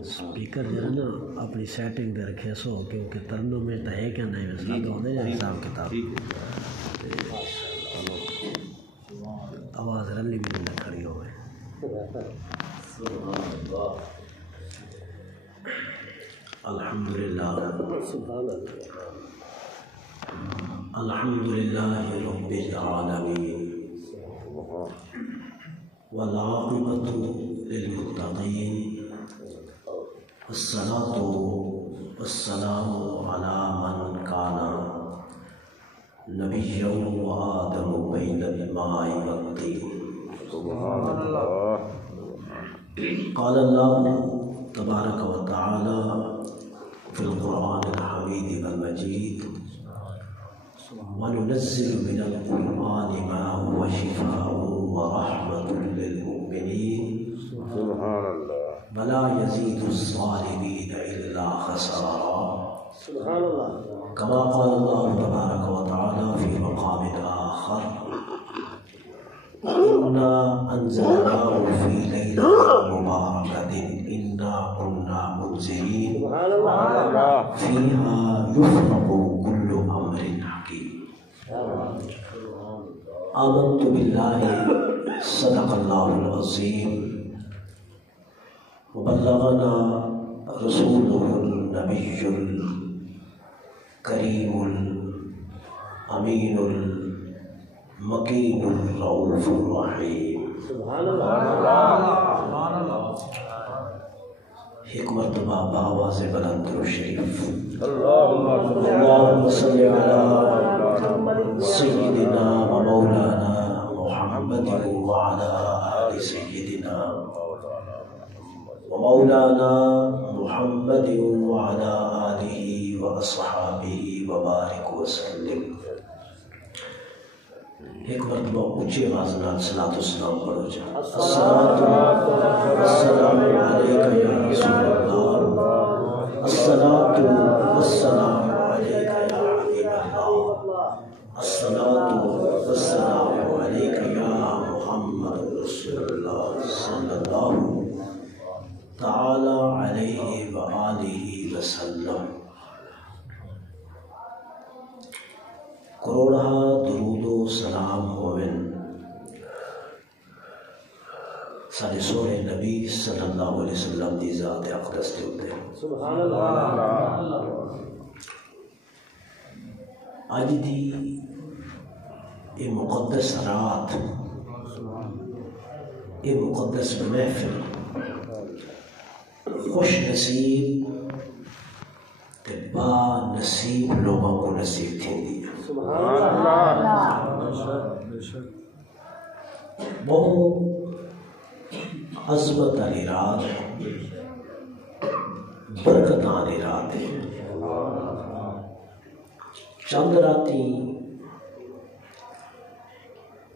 Speaker جو ہے نا اپنی سیٹنگ دے رکھے سو کیونکہ ترنم میں تو ہے کیا نہیں ویسے ہوتے ہیں حساب کتاب آواز رلی بھی نہیں کھڑی ہوئے الحمدللہ الحمدللہ رب العالمین والعاقبۃ للمتقین والصلاة والسلام علی من کان نبیا وآدم بین الماء والطین قال اللہ تبارک و تعالی فی القرآن الحمید والمجید وننزل من القرآن ما هو شفاء ورحمة للمؤمنين ولا يزيد الظالمين إلا خسارا كما قال الله تبارك وتعالى في مقام آخر إنا أنزلناه في ليلة مباركة إنا كنا منذرين فيها يفرق كل أمر حكيم آمنت بالله صدق الله العظيم وبلغنا رسوله النبي الكريم الأمين المكين الرؤوف الرحيم سبحان الله ایک مرتبہ بآواز بلند و شریف اللهم صل على سيدنا ومولانا محمد وعلى آل سيدنا ومولانا محمد وعلى آله وأصحابه وبارك وسلم. ایک مرتبہ اونچی آواز نال صلاۃ والسلام پڑھو جا. الصلاۃ والسلام علیک یا رسول اللہ، الصلاۃ والسلام علیک یا حبیب اللہ، الصلاۃ والسلام علیک یا محمد رسول اللہ صلی اللہ تعالی علیہ وآلہ وسلم. کروڑا درود و سلام ہوون سارے سونے نبی صلی اللہ علیہ وسلم دی ذات اقدس دے ہوتے ہیں. سبحان اللہ. آج دی یہ مقدس رات، یہ مقدس محفل خوش نصیب تے با نصیب لوگوں کو نصیب تھی دی. سبحان اللہ. بہت عظمت علی رات، برکت علی رات ہے. چند راتی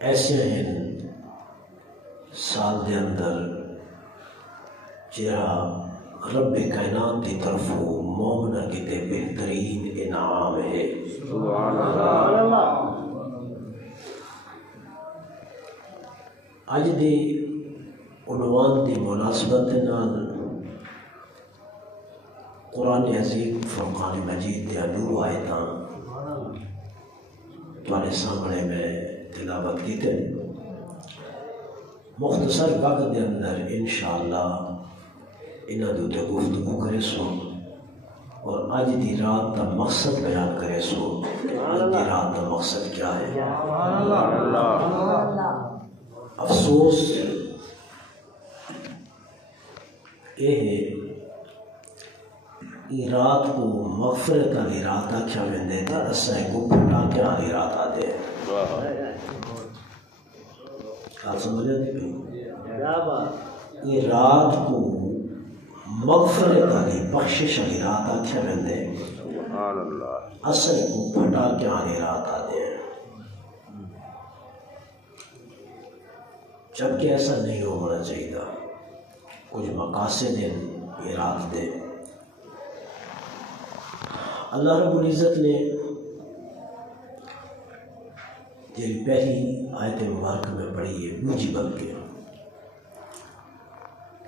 ایسے ہیں سال دے اندر جہاں رب کائنات کی طرف مومنہ کی تے بہترین انعام ہے. سبحان اللہ. آج دی عنوان دی مناسبت نال قرآن عظیم فرقان مجید دے دو آیتاں تمہارے سامنے میں تلاوت کی تھے. مختصر وقت دے اندر انشاءاللہ انہاں دے تے گفتگو کرے سو اور آج دی رات کا مقصد بیان کرے سو. آج دی رات کا مقصد کیا ہے؟ افسوس یہ ہے یہ رات کو مغفرت والی رات آخیا ویندے تے اساں کو پٹاکے والی رات آدھے. کیا سمجھے تھی بھائی؟ یہ رات کو مغفرت والی بخشش والی رات آخیا ویندے اساں کو پٹاکے والی رات آدھے. جبکہ ایسا نہیں ہونا چاہیے. کچھ مقاصد ہیں یہ رات دے. اللہ رب العزت نے جی پہلی آیت مبارکہ میں پڑھی ہے موجبت کے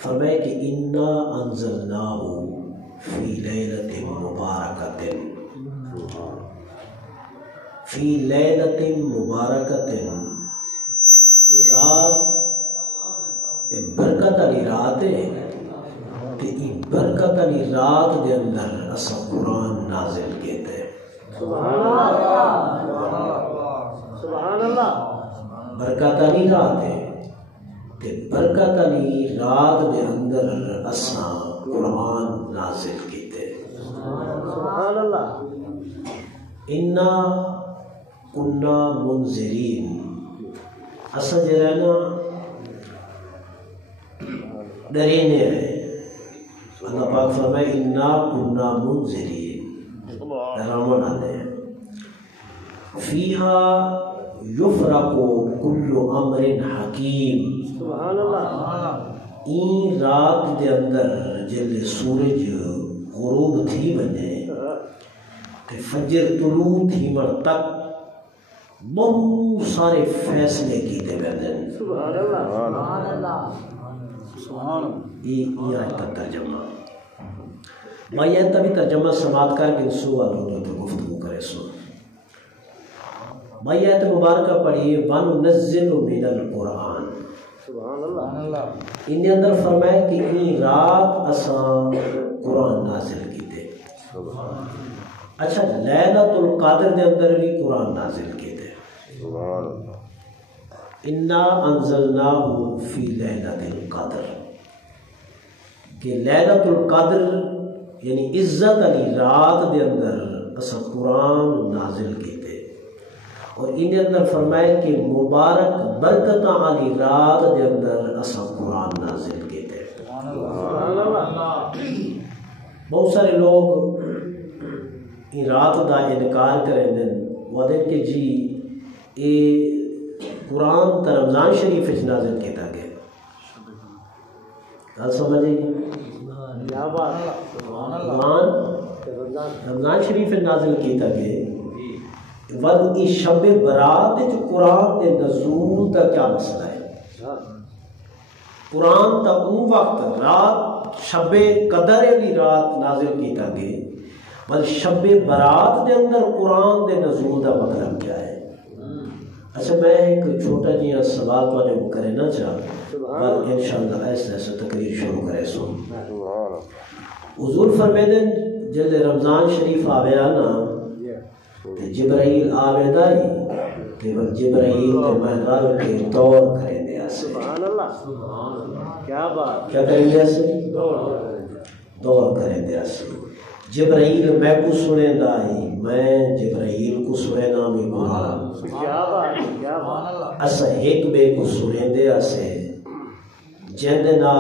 فرمائے کہ انا انزلناہ فی لیلۃ مبارکۃ، فی لیلۃ مبارکۃ، یہ رات برکت والی رات ہے کہ یہ برکت والی رات دے اندر اسا قرآن نازل کیتے ہیں۔ سبحان اللہ، سبحان اللہ۔ برکت والی رات ہے کہ برکت والی رات دے اندر اسا قرآن نازل کیتے ہیں۔ سبحان اللہ۔ انا کنا منذرین، اسا جڑا نا ڈرینے ہیں۔ اللہ پاک فرمائے انا کنا منذرین، ڈراون والے ہیں۔ فیہا یفرق کل امر حکیم، سبحان اللہ۔ این رات دے اندر جلد سورج غروب تھی بنے تے فجر طلوع تھی مر تک بہت سارے فیصلے کیتے ویندے۔ سبحان اللہ، سبحان اللہ، سبحان اللہ۔ یہ آیت کا ترجمہ، میں یہ تبھی ترجمہ سماعت کر کے سوال ہو تو گفتگو کرے سو۔ میں آیت مبارکہ پڑھی وَنُنَزِّلُ مِنَ الْقُرْآنِ، سبحان اللہ۔ ان کے اندر فرمایا کہ این رات اساں قرآن نازل کیتے۔ اچھا لیلۃ القدر دے اندر بھی قرآن نازل کیتے۔ انا انزلناہ فی لیلۃ القدر، کہ لیلۃ القدر یعنی عزت علی رات دے اندر اسا قرآن نازل کیتے، اور ان دے اندر فرمائے کہ مبارک برکت علی رات دے اندر اسا قرآن نازل کیتے۔ بہت سارے لوگ ان رات دا انکار کریں دن وہ دن کہ جی اے قرآن تا رمضان شریف نازل کیتا گیا، گل سمجھے؟ قرآن رمضان شریف نازل کیتا گیا، ود کی شب برات جو قرآن دے نزول کا کیا مسئلہ ہے؟ قرآن تا اون وقت رات شب قدر بھی رات نازل کیتا گیا، بل شب برات دے اندر قرآن دے نزول دا مطلب کیا ہے؟ اچھا میں ایک چھوٹا جیا سوال والے کو کرے نہ چاہ، بل انشاءاللہ ایسا ایسا تقریر شروع کرے سو۔ حضور فرمیدن جلد رمضان شریف آویا نا جبرائیل آویدہ ہی کہ جبرائیل تے مہرال کے دور کرے دیا سے۔ سبحان اللہ، کیا بات، کیا کرے دیا سے؟ دور کرے دیا سے۔ جبرائیل میں کو سنے دائی، میں جبرائیل کو سنے نامی قرآن، کیا بات، کیا بات۔ اسا ایک بے کو سنے دیا سے جندنا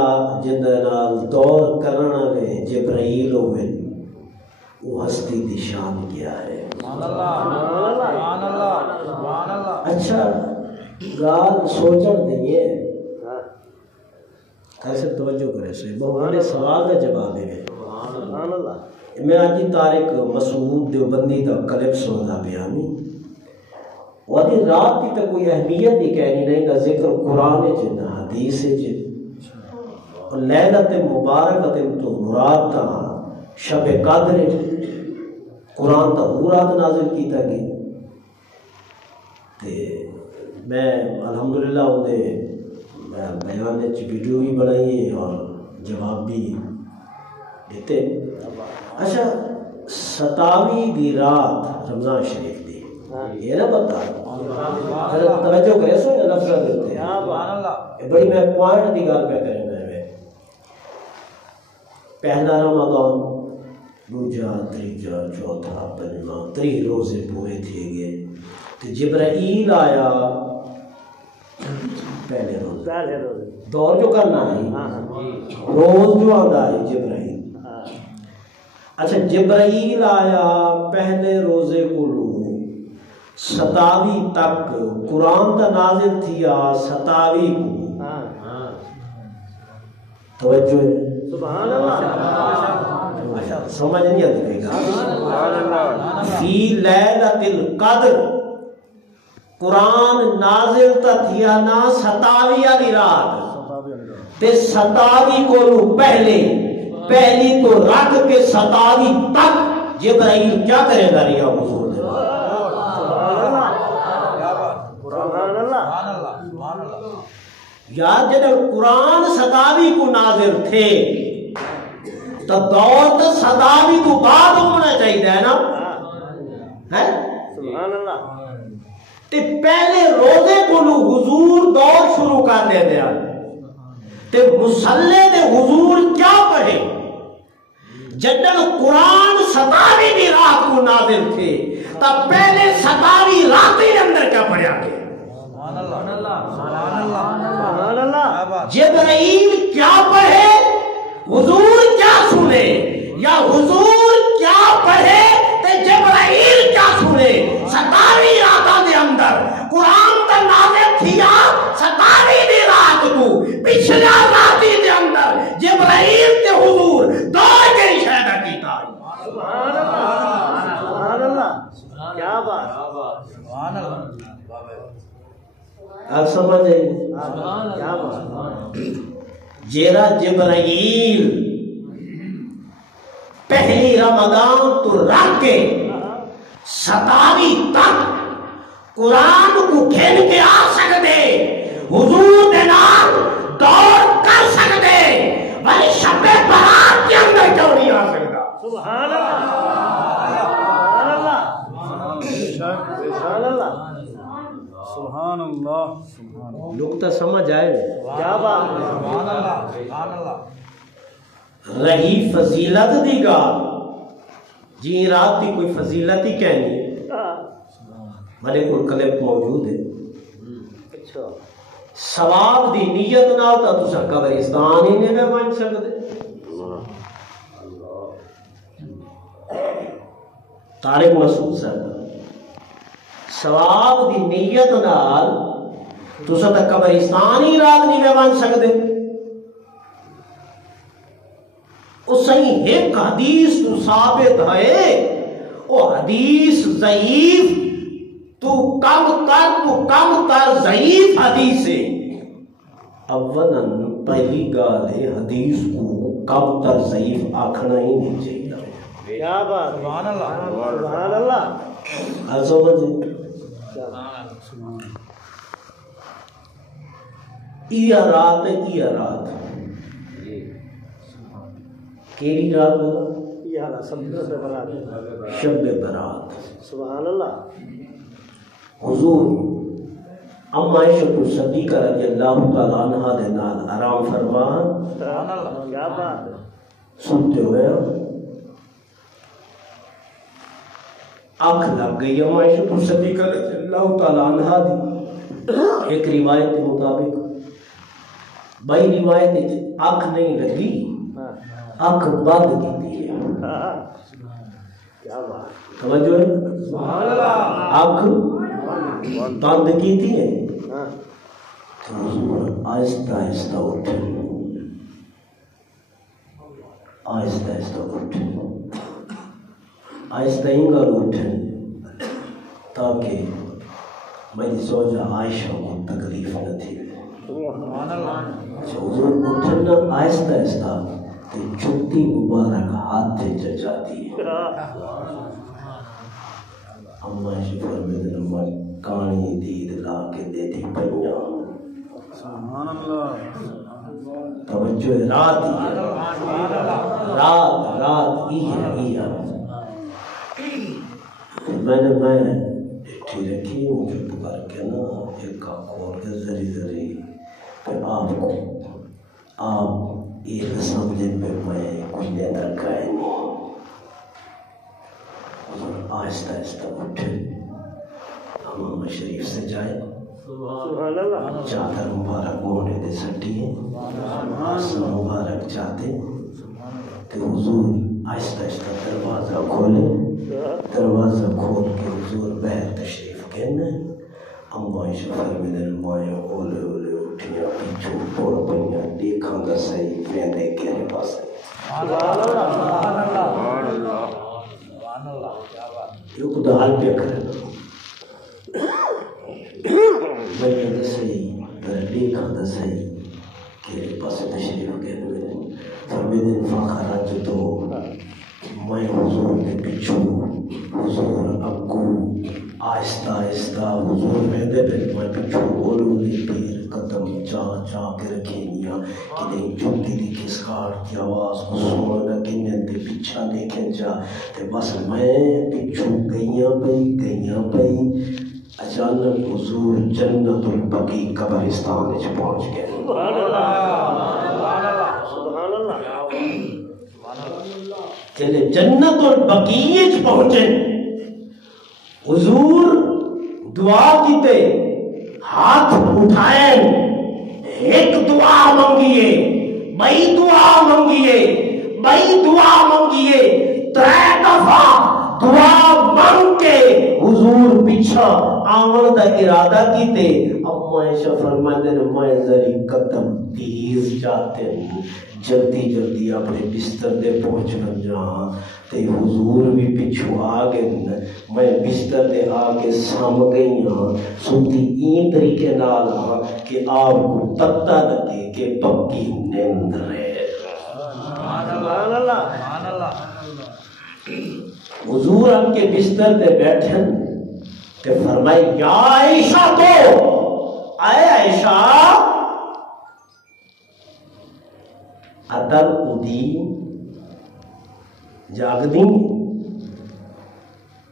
دور کرنا لے جبرائیل ہوئے، وہ ہستی دی شان کیا ہے۔ اچھا گال سوچن دیئے کیسے توجہ کرے سے بہت سوال کا جواب ہے۔ میں آج طارق مسعود دیوبندی کا کلپ سننا بیانی، وہی رات کی تو کوئی اہمیت ہی کہنی نہیں کا ذکر قرآن جن حدیث جن، اور لیلۃ مبارکۃ تو مراد تھا شب قدر، قرآن تا رات نازل کیتا گیا۔ میں الحمدللہ انہیں بیان ویڈیو بھی بنائی اور جواب بھی دیتے۔ اچھا 27 دی رات رمضان شریف دی، یہ نہ پتا توجہ کرے سو یا لفظہ دیتے ہیں، بڑی میں پوائنٹ دی گال پہ کریں میں پہلا رمضان، دوجا، تیجا، چوتھا، پنجواں، 3 روزے پورے تھے گئے تو جبرائیل آیا پہلے روز دور جو کرنا ہے روز جو آدھا ہے جبرائیل۔ اچھا جبرائیل آیا پہلے روزے کو 27 تک، قرآن تا نازل تھیا 27 کو، توجہ ہے سبحان اللہ، سمجھ نہیں آتی گا۔ فی لیلۃ القدر قرآن نازل تا تھیا نا 27 والی رات، تے 27 کو پہلی تو رکھ کے 27 تک جبرائیل کیا کرے گا ریا حضور دے یار جب قرآن 27 کو نازل تھے تو دور تو 27 کو بعد ہونا چاہیے ہے نا سبحان اللہ تے پہلے روزے کو حضور دور شروع کر دے دیا تے مصلے دے حضور کیا پڑھے جدن قرآن 27 بھی رات کو نازل تھے تب پہلے 27 راتی اندر کیا پڑھا گیا جبرائیل کیا پڑھے حضور کیا سنے یا حضور کیا پڑھے تے جبرائیل کیا سنے 27 راتاں دے اندر قرآن تا نازل تھیا 27 دی رات کو پچھلا راتی دے اندر جبرائیل تے حضور دو کے شہدہ کیتا سبحان اللہ کیا بات سبحان اللہ آپ سمجھے کیا بات جیرا جبرائیل پہلی رمضان تو رکھ کے 27 تک قرآن کو کھیل کے آ سکتے حضور دے نام دور کر سکتے ولی شب برات کے اندر کیوں نہیں آ سکتا سبحان اللہ سبحان اللہ سبحان اللہ نقطہ سمجھ آئے کیا بات رہی فضیلت دی گا جی رات دی کوئی فضیلت ہی کہنی میرے کو کلپ موجود ہے ثواب دی نیت نال تا تساں قبرستان ہی نہیں بن سکتے طارق مسعود صاحب ثواب دی نیت نال تساں تا قبرستان ہی رات نہیں بن سکتے وہ صحیح ایک حدیث تو ثابت ہے وہ حدیث ضعیف تو کم تر ضعیف حدیث ہے اولاً پہلی گال ہے حدیث کو کم تر ضعیف آکھنا ہی نہیں چاہیے کیا بات سبحان اللہ سبحان اللہ ایسا مجھے یہ رات کیری رات ہوگا شب برات سبحان اللہ حضور اما عائشہ صدیقہ رضی اللہ تعالیٰ عنہ دے نال آرام فرمان کیا بات سنتے ہوئے آنکھ لگ گئی اما عائشہ صدیقہ رضی اللہ تعالیٰ عنہ دی ایک روایت کے مطابق بھائی روایت آنکھ نہیں لگی آنکھ بند کی تھی کیا بات توجہ ہے آنکھ بند کی تھی تو حضور آہستہ آہستہ اٹھے آہستہ انگل اٹھے تاکہ میری زوجہ عائشہ کو تکلیف نہ تھی حضور اٹھنا آہستہ آہستہ چھٹی مبارک ہاتھ سے چچاتی ہے اما شفر میں دلمر کانی دید لا کے دیتی پنیا سبحان اللہ توجہ رات ہی ہے میں ڈٹھی رکھی ہوں چپ کر کے نا ایک کھول کے ذری کہ آپ یہ سمجھے پہ میں کچھ دن رکھا ہے نہیں آہستہ آہستہ اٹھے امام شریف سے جائے چادر مبارک موڑے دے سٹی ہے آسن مبارک چاہتے کہ حضور آہستہ آہستہ دروازہ کھولے دروازہ کھول کے حضور بہر تشریف کہنا اما شفر میں دن مائیں اولے اٹھیاں پیچھو پوڑ پنیاں دیکھاں گا صحیح میں دیکھ کے پاس یہ خدا حال پہ کرنا میں صحیح دیکھاں گا صحیح تیرے پاس تشریف گئے فرمیدن فخرج تو میں حضور نے پچھو حضور اگو آہستہ آہستہ حضور میں دے پھر میں پچھو بولو لی پیر قدم چا چا کے رکھے نیا کہ نہیں جھوٹی دی کس کار کی آواز کو سونا کنن دے پچھا دیکھیں جا تے بس میں پچھو گئیاں پئی اچانک حضور جنت البقیع قبرستان وچ پہنچ گئے سبحان اللہ سبحان اللہ چلے جنت البقیع وچ پہنچے حضور دعا کیتے ہاتھ اٹھائیں ایک دعا منگیے بئی دعا منگیے ترے دفعہ دعا مانگ کے حضور پیچھا آمن دا ارادہ کیتے اب معاشہ فرمانے میں ذری قدم تیز جاتے ہیں جلدی اپنے بستر دے پہنچنا جہاں تے حضور بھی پچھو آگے میں بستر دے آگے سام گئی ہاں سنتی این طریقے نال ہاں کہ آپ کو پتہ لگے کہ پکی نیند رہے سبحان اللہ حضور آپ کے بستر دے بیٹھن کہ فرمائی یا عائشہ تو آئے عائشہ ادر ادی جاگ دی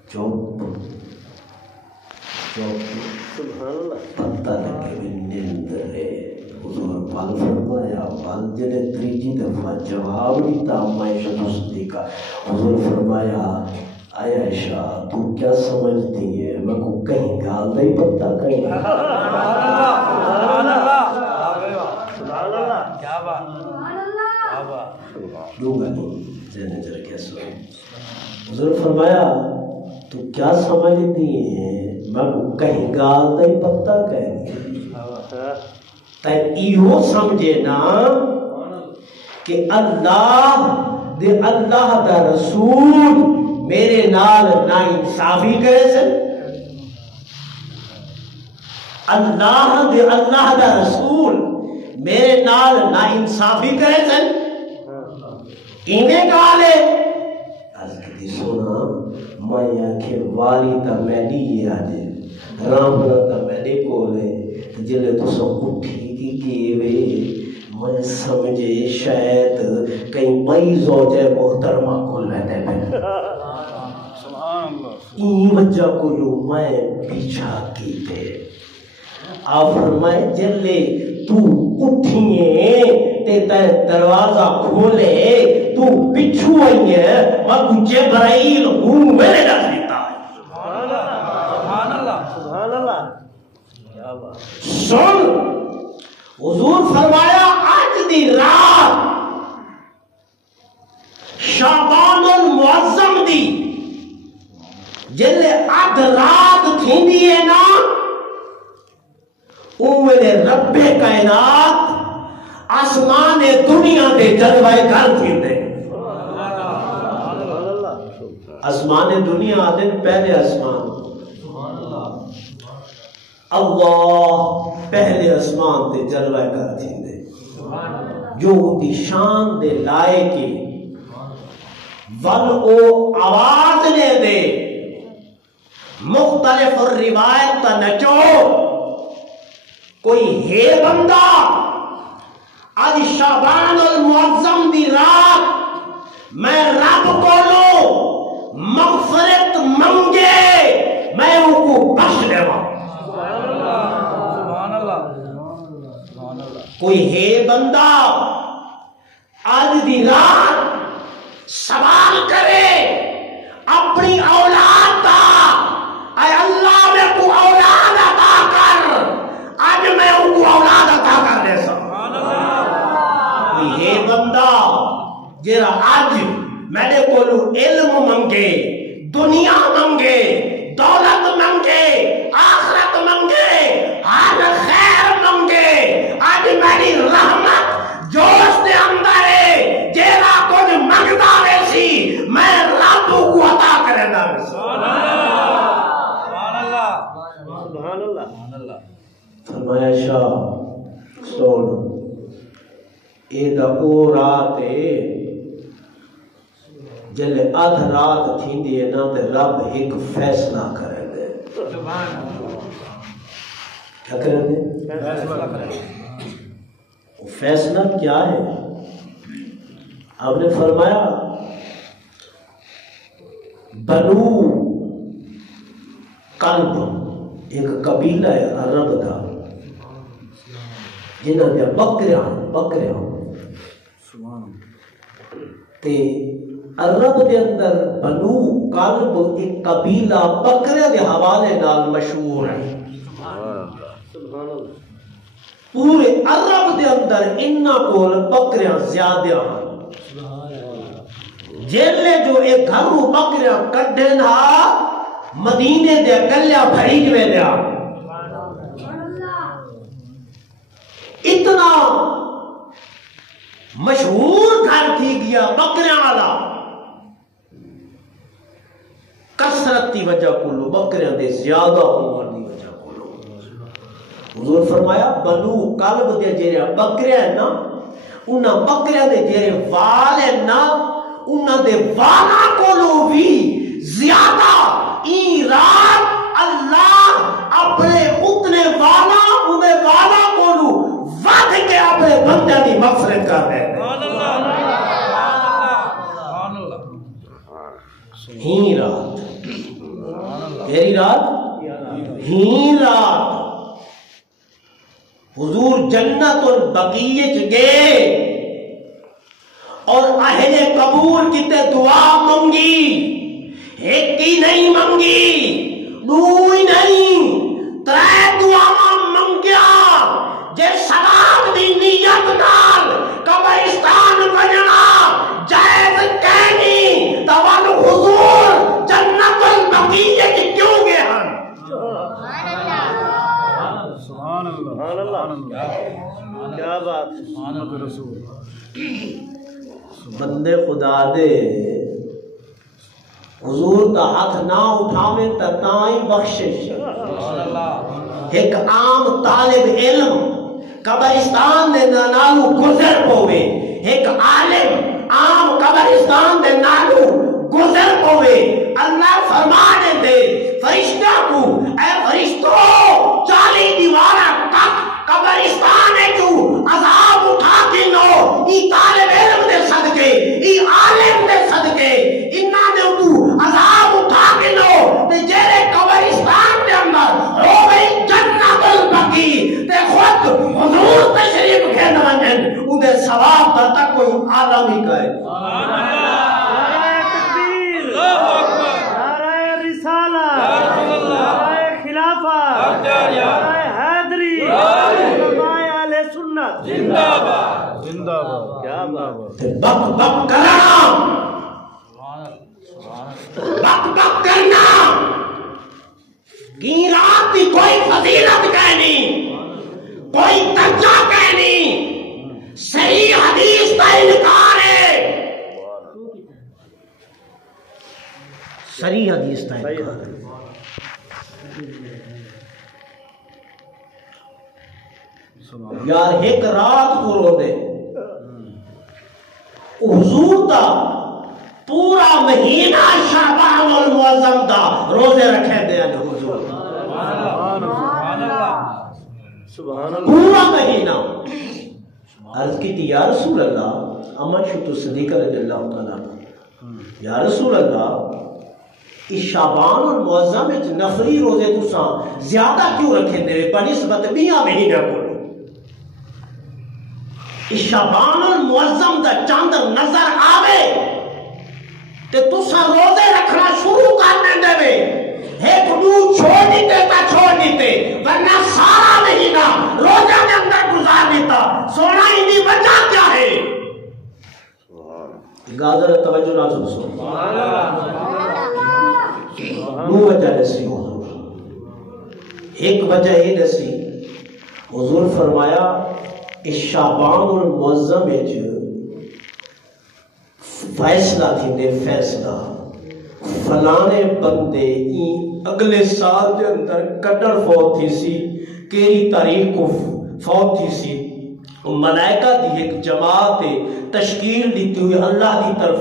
چوپ سبحان اللہ پتہ لگے بھی نیند ہے حضور پال فرمایا پال جلے تریجی دفعہ جواب نہیں تھا عائشہ صدیقہ حضور فرمایا اے عائشہ تو کیا سمجھتی ہے میں کو کہیں گال نہیں پتہ کہیں سبحان اللہ سبحان اللہ کیا بات لوگا نہیں زینے جر کے سو حضور فرمایا تو کیا سمجھتی ہے میں کو کہیں گال نہیں پتہ کہیں تے ایہو سمجھے نا کہ اللہ دا رسول میرے نال نا انصافی کرے سن اللہ دا رسول میرے نال نا انصافی کرے سن انہیں کہا لے آج کتی سونا میں آنکھے والی تا میں نہیں آجے رامنا تا میں نہیں کولے جلے تو سب اٹھی کی کیوے میں سمجھے شاید کہیں بئی زوجہ محترمہ کو لیتے ہیں این وجہ کو جو میں پیچھا کی تھے آپ فرمائے جلے تو اٹھیے تے دروازہ کھولے تو پچھو آئیے اور کچھے برائیل ہوں میرے نہ دیتا ہے سبحان اللہ سن حضور فرمایا آج دی رات شعبان المعظم دی جلے آدھ رات تھی دیئے نا اوہے رب کائنات آسمان دنیا دے جلوہ گھر تھی دے آسمان دنیا آدھے پہلے آسمان اللہ پہلے آسمان تے جلوہ گھر تھی دے جو دی شان دے لائے کی ول او آواز لے دے مختلف روایت تا نچو کوئی ہے بندہ آج شعبان المعظم دی رات میں رب کو لو مغفرت منگے میں ان کو بخش لے وہاں کوئی ہے بندہ آج دی رات سوال کرے اپنی اولاد دا اے اللہ میں کو اولاد عطا کر آج میں ان کو اولاد عطا کر دے سا کوئی ہے بندہ جیرا آج میں نے کولو علم منگے دنیا منگے دولت منگے آخرت منگے آج خیر منگے آج میری رحمت جوش دے اندر ہے جیرا کچھ منگتا ویسی میں رب کو عطا کرے دا سبحان اللہ فرمایا شاہ سوڑ اے دا او رات ہے جلے ادھ رات تھیندی ہے نا تے رب ایک فیصلہ کرے دے. کیا کرے دے؟ فیصلہ کرے. وہ فیصلہ کیا ہے؟ آپ نے فرمایا بنو کلب ایک قبیلہ ہے عرب دا جنہاں دے بکریاں تے عرب دے اندر بنو کلب ایک قبیلہ بکرے دے حوالے نال مشہور ہے. پورے عرب دے اندر انہاں کول بکریاں زیادہ ہیں. جیلے جو ایک گھروں بکریاں کڈے نا مدینے دے گلیا بھری جوے لیا. اتنا مشہور گھر تھی گیا بکریاں والا کثرت کی وجہ کولو بکریاں دے زیادہ ہونے کی وجہ کولو. حضور فرمایا بنو کلب دے جڑے بکریاں ہیں نا انہاں بکریاں دے جڑے وال ہیں نا انہاں دے والا کولو بھی زیادہ ای رات اللہ اپنے اتنے والا انہیں والا کولو ود کے اپنے بندے کی مغفرت کر رہے ہیں. ہی رات تیری رات ہی رات حضور جنت البقیع گئے اور اہل قبول کتے دعا منگی. ایک ہی نہیں منگی دو ہی نہیں ترے دعا منگیا جے ثواب دی نیت نال قبرستان بننا جائز کہنی تو حضور جنت البقیع کیوں گئے ہیں. سبحان اللہ کیا بات. سبحان اللہ رسول بندے خدا دے حضور دا ہاتھ نہ اٹھاویں تائیں بخشش. ایک عام طالب علم قبرستان دے نالو گزر پوے ایک عالم عام قبرستان دے نالو گزر پوے. اللہ فرمانے دے فرشتہ کو اے فرشتو 40 دیوارہ تک قبرستان ہے جو عذاب اٹھا کے لو ای طالب علم دے صدقے ای عالم دے صدقے انہاں دے تو عذاب اٹھا کے لو تے جیرے قبرستان دے اندر روے جنت البقیع تے خود حضور تشریف گھن ونجن او دے ثواب دا تک کوئی عالم ہی کہے. نعرہ تکبیر اللہ اکبر نعرہ رسالہ نعرہ خلافت نعرہ حیدری علماء اہل سنت زندہ باد زندہ باد. کیا بات. بک بک کرنا بک بک کرنا کی رات کی کوئی فضیلت کہنی کوئی درجہ کہنی صحیح حدیث کا انکار ہے. صحیح حدیث کا انکار ہے. یار ایک رات کو رو دے حضور دا پورا مہینہ شعبان المعظم دا روزے رکھے دے حضور پورا مہینہ. عرض کی تھی یا رسول اللہ اما شتو صدیقہ رضی اللہ تعالیٰ یا رسول اللہ اس شعبان المعظم میں نفری روزے تساں زیادہ کیوں رکھے دے بنسبت میاں مہینہ بولو. اس شعبان المعظم دا چاند نظر آوے تے تساں روزے رکھنا شروع کرنے دے ایک دو چھوڑ دیتے تا چھوڑ دیتے ورنہ سارا مہینہ روزے کے اندر گزار دیتا. سونا ہی نہیں وجہ کیا ہے. گازر توجہ نہ سنو دو وجہ نسی حضور. ایک وجہ یہ نسی حضور فرمایا اس شعبان المعظم فیصلہ تھی دے فیصلہ فلانے بندے اگلے سال دے اندر کٹر فوت تھی سی کیری تاریخ کو فوت تھی سی ملائکہ دی ایک جماعت تشکیل دیتی ہوئی اللہ دی طرف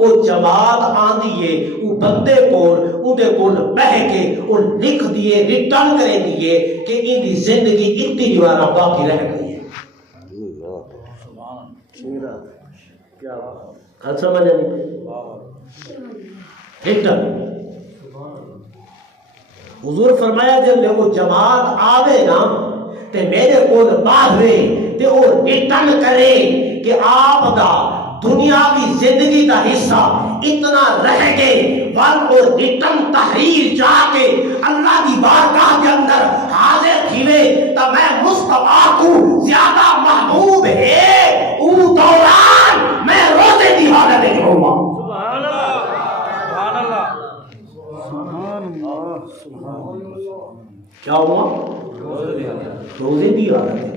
وہ جماعت آندی ہے وہ بندے کول بہ کے وہ لکھ دیے ریٹرن کرے دیے کہ ان دی زندگی اتنی دیوارہ باقی رہ گئی ہے. کیا سمجھ نہیں ریٹرن. حضور فرمایا جب وہ جماعت آوے نا تے میرے کول باہوے تے وہ ریٹرن کرے کہ آپ دا دنیاوی زندگی دا حصہ اتنا رہ گئے اور ریٹرن تحریر جا کے اللہ دی بارگاہ کے اندر حاضر تھیوے تا میں مصطفیٰ کو زیادہ محبوب ہے او دوران میں روزے دی حالت رہوں گا. کیا ہوا؟ روزے دی حالت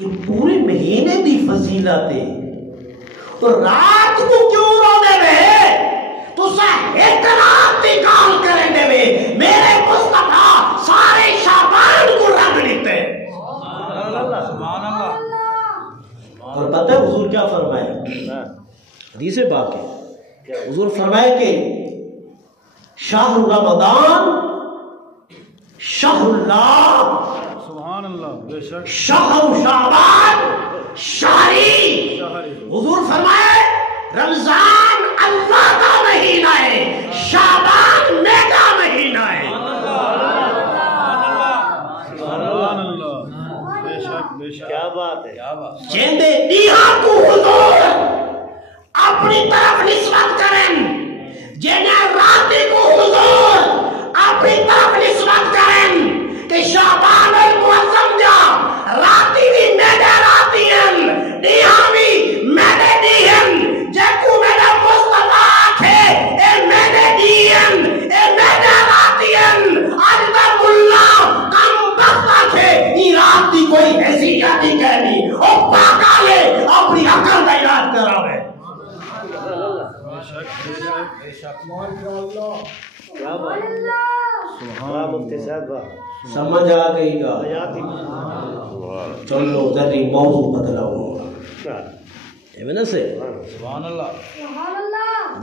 جو پورے مہینے دی فضیلت ہے تو رات کو کیوں رو دے وے تو ایک رات دی کال کریں دے وے میرے مصطفیٰ سارے شعبان کو رنگ لیتے. اور پتہ ہے حضور کیا فرمایا؟ حدیث پاک ہے حضور فرمایا کہ شہر رمضان شہر اللہ سبحان اللہ شہر شعبان شہری. حضور فرمائے رمضان اللہ کا مہینہ ہے شعبان میرا مہینہ ہے. کیا بات ہے جیندے دیہاں کو حضور اپنی طرف نسبت کریں جنہیں راتی کو حضور اپنی طرف نسبت کریں کہ شعبان المعظم جا راتی بھی میرے راتی ہیں دیہاں بھی میرے دیہن جیکو میرے مصطفیٰ آکھے اے میرے دیہن اے میرے راتی ہیں اجدر اللہ کم بخت آکھے یہ رات کی کوئی حیثیت نہیں کہنی اور پاکا لے اپنی عقل کا علاج کراوے. سمجھ آ گئی گا چلو ذری موضوع بدلاؤ ایمنا سے سبحان اللہ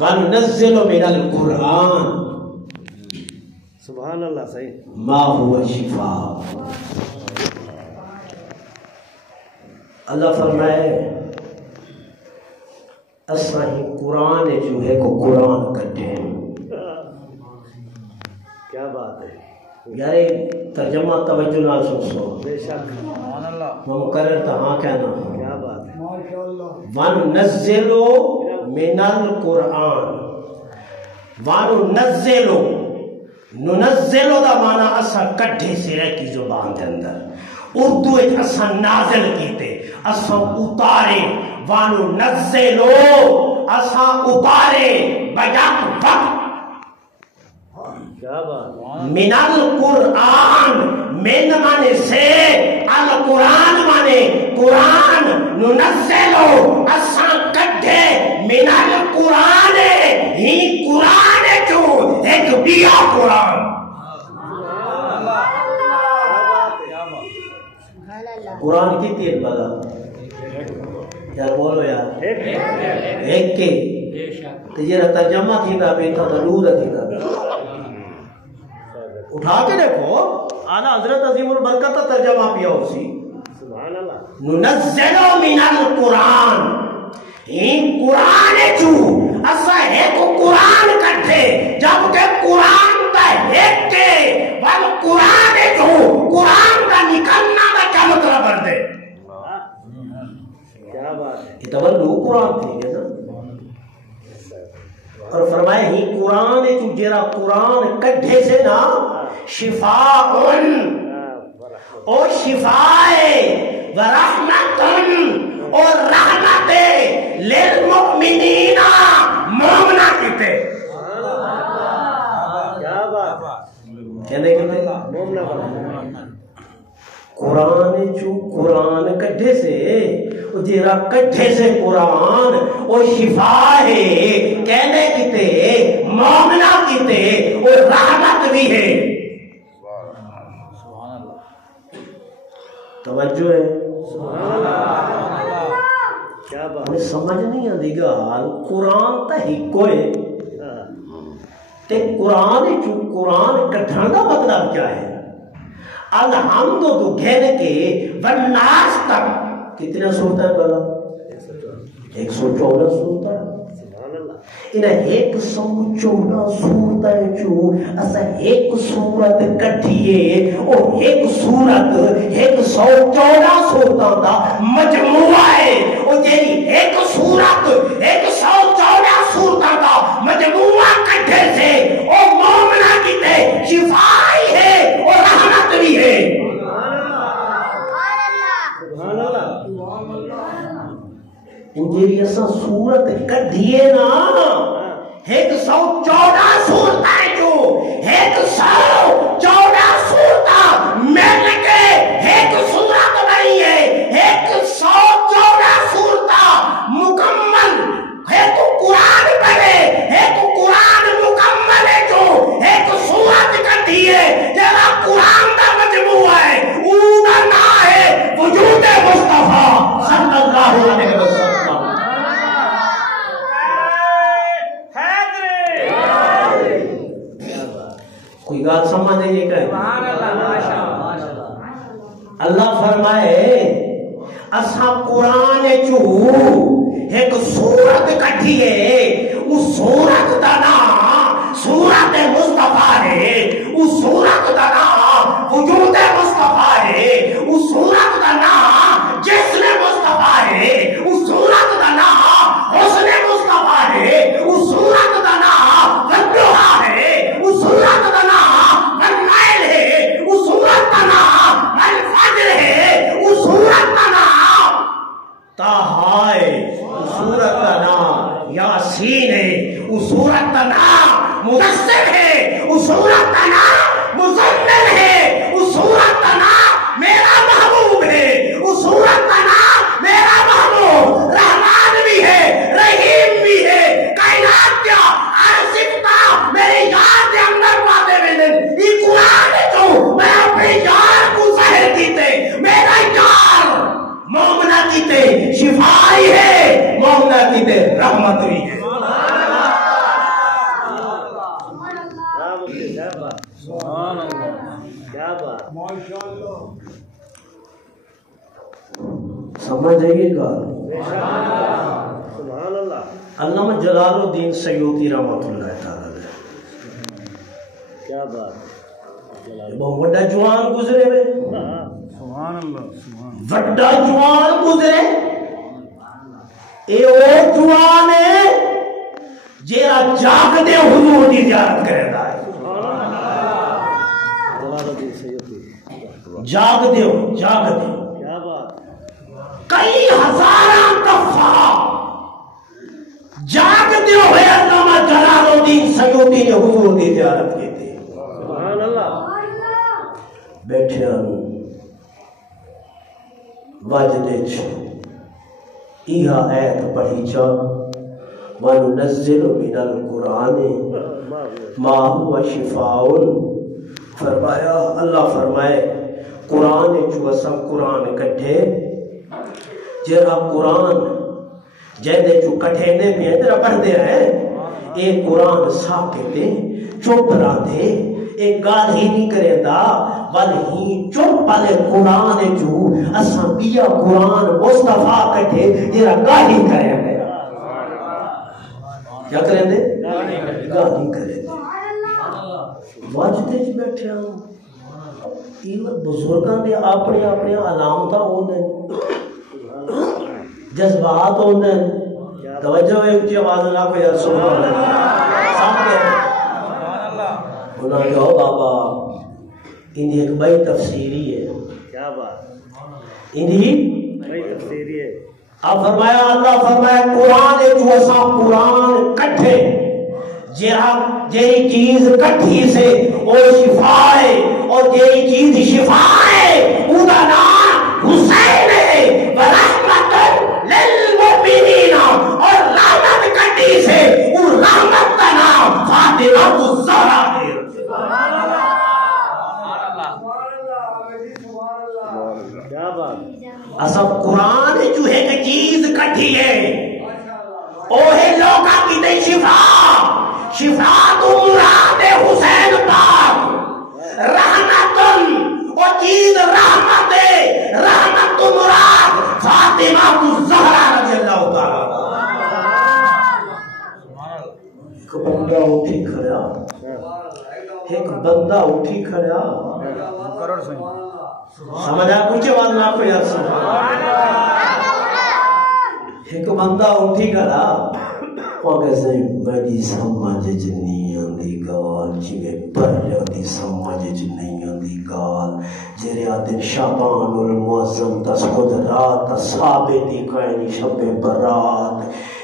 وَنُنَزِّلُ مِنَ الْقُرْآنِ سبحان اللہ صحیح ما هو شفاء. اللہ فرمائے اسا ہی قرآن جو ہے کو قرآن کٹے ہیں. کیا بات ہے یار ترجمہ توجہ نہ سو بے شک سبحان اللہ وہ مقرر تھا ہاں کہنا کیا بات ہے وَنُنَزِّلُ مِنَ الْقُرْآنِ وَنُنَزِّلُ نُنَزِّلُ دا معنی اسا کٹھے سرے کی زبان دے اندر اردو ایک اسا نازل کیتے اسا اتارے وَنُنَزِّلُ اسا اتارے بیاک وقت من القرآن من مانے سے القرآن مانے قرآن ننزلو اساں کڈھے من القرآن ہی قرآن جو ایک بیا قرآن. قرآن کی تیر بدا یار بولو یار ایک کے تجھے ترجمہ تھی دا بیٹھا تا دودھ تھی دا اٹھا کے دیکھو آنا حضرت عظیم البرکت ترجمہ پیا اسی ننزل من القرآن این قرآن چو اسا ایک قرآن کٹھے جبکہ قرآن دا ایک کے والقرآن چو قرآن دا نکلنا دا کیا مطلب بردے یہ تولو قرآن تھی نا اور فرمائے ہی قرآن جو جرا قرآن کڈھے سے نا شفاء اور شفائے ورحمت اور رحمت للمؤمنین مومنہ کتے کیا بات کہنے کتے قرآن جو قرآن کڈھے سے جیرا کٹھے سے قرآن او شفا ہے کہنے کتے مومنہ کتے اور رحمت بھی ہے. توجہ ہے کیا بات ہمیں سمجھ نہیں آتی گال قرآن تا ہی کوئے تے قرآن چو قرآن کٹھان کا مطلب کیا ہے الحمد تو گھنے کے والناس تک کتنے سورتیں بلا 114 سورتیں انہیں 114 سورتیں جو اسا ایک سورت کٹھیے اور ایک سورت 114 سورتوں کا مجموعہ ہے اور جیلی ایک سورت 114 سورتوں کا مجموعہ کٹھے سے اور مومنہ کی تے شفائی ہے اور رحمت بھی ہے انجیلی اسا سورت کٹھیے نا 114 سورتیں جو 114 سورتیں مل کے ایک سورت نہیں ہے 114 سورتیں مکمل ہے تو قرآن بنے ہے تو قرآن مکمل ہے جو ایک سورت کٹھی ہے جیسا قرآن کا مجموعہ ہے اونا نہ ہے وجود مصطفیٰ صلی اللہ علیہ وسلم کوئی گال سمجھے یہ کہ اللہ فرمائے اسا قرآن چو ایک سورت کٹھی ہے اس سورت دا نام سورت مصطفیٰ ہے اس سورت دا نام وجود مصطفیٰ ہے اس سورت دا نام جسم مصطفیٰ ہے اس سورت دا نام حسن مصطفیٰ ہے اس سورت دا نام والضحیٰ ہے اس سورت دا نام واللیل ہے اس سورت دا نام والفجر ہے اس سورت دا نام طٰہٰ ہے اس سورت دا نام یاسین ہے اس سورت دا نام مدثر ہے اس سورت دا نام مزمل ہے اس سورت دا نام میرا محبوب ہے اس سورت دا نام میرا محبوب رحمان بھی ہے رحیم بھی ہے کائنات کیا عرصفتہ میری یاد کے اندر پاتے میں یہ قرآن ہے جو میں اپنی یار کو ظاہر کیتے میرا یار مومنہ کیتے شفائی ہے مومنہ کیتے رحمت بھی ہے سمجھ جائیے گا علامہ جلال الدین سیوطی رحمۃ اللہ تعالی کیا بات بہت بڑا جوان گزرے ہوئے سبحان اللہ بڑا جوان گزرے اے وہ جوان ہے جیرا جاگ دے حضور دی زیارت کرے دا ہے جاگ دیو جاگ دیو کیا بات کئی ہزاراں دفعہ جاگ دیو ہے علامہ جلال الدین سیوطی نے حضور دی زیارت کی تھی سبحان اللہ بیٹھے واجدے چھو ایہا ایت پڑھی چا وَنُنَزِّلُ مِنَ الْقُرْآنِ مَا هُوَ شِفَاءٌ فرمایا اللہ فرمائے قرآن جو اسا قرآن کٹھے جرا قرآن جیدے جو کٹھے نے بھی ہیں جرا پڑھ دے رہے اے قرآن ساکتے چپ رہا دے اے گال ہی نہیں کرے دا والہی چپ پالے قرآن جو اسا بیا قرآن مصطفیٰ کٹھے جرا گال ہی کرے دے کیا کریں دے گال ہی کرے دے واجدے جو بیٹھے ہوں ایوہ بزرگاں دے اپنے اپنے علامتہ ہوندے جذبات ہوندے توجہ ہے اچھی آواز اللہ کو یا سبحان اللہ سامنے انہاں کہو بابا اندھی ایک بڑی تفسیری ہے کیا بات اندھی بڑی تفسیری ہے اب فرمایا اللہ فرمایا قرآن جو اسا قرآن کٹھے جیری چیز کٹھی سے وہ شفا ہے اور جیری چیز شفا ہے اودا نام حسین ہے ورحمت للمؤمنین اور رحمت کٹھی سے وہ رحمت کا نام فاطمہ الزہرا ہے اسا قرآن جو ایک چیز کٹھی ہے اوہے لوگا کی تے شفا تو مراد حسین پاک رحمتن وہ چیز رحمت تو مراد فاطمہ الزہرا رضی اللہ تعالیٰ. ایک بندہ اٹھی کھڑا سمجھا کچھ بات نہ کوئی ایک بندہ اٹھی کھڑا وگزے بڑی سمجھ نہیں آندی گال جویں پریا دی سمجھ نہیں آندی گال جریا دن شعبان المعظم تس خود رات ثابتی کائنی شب برات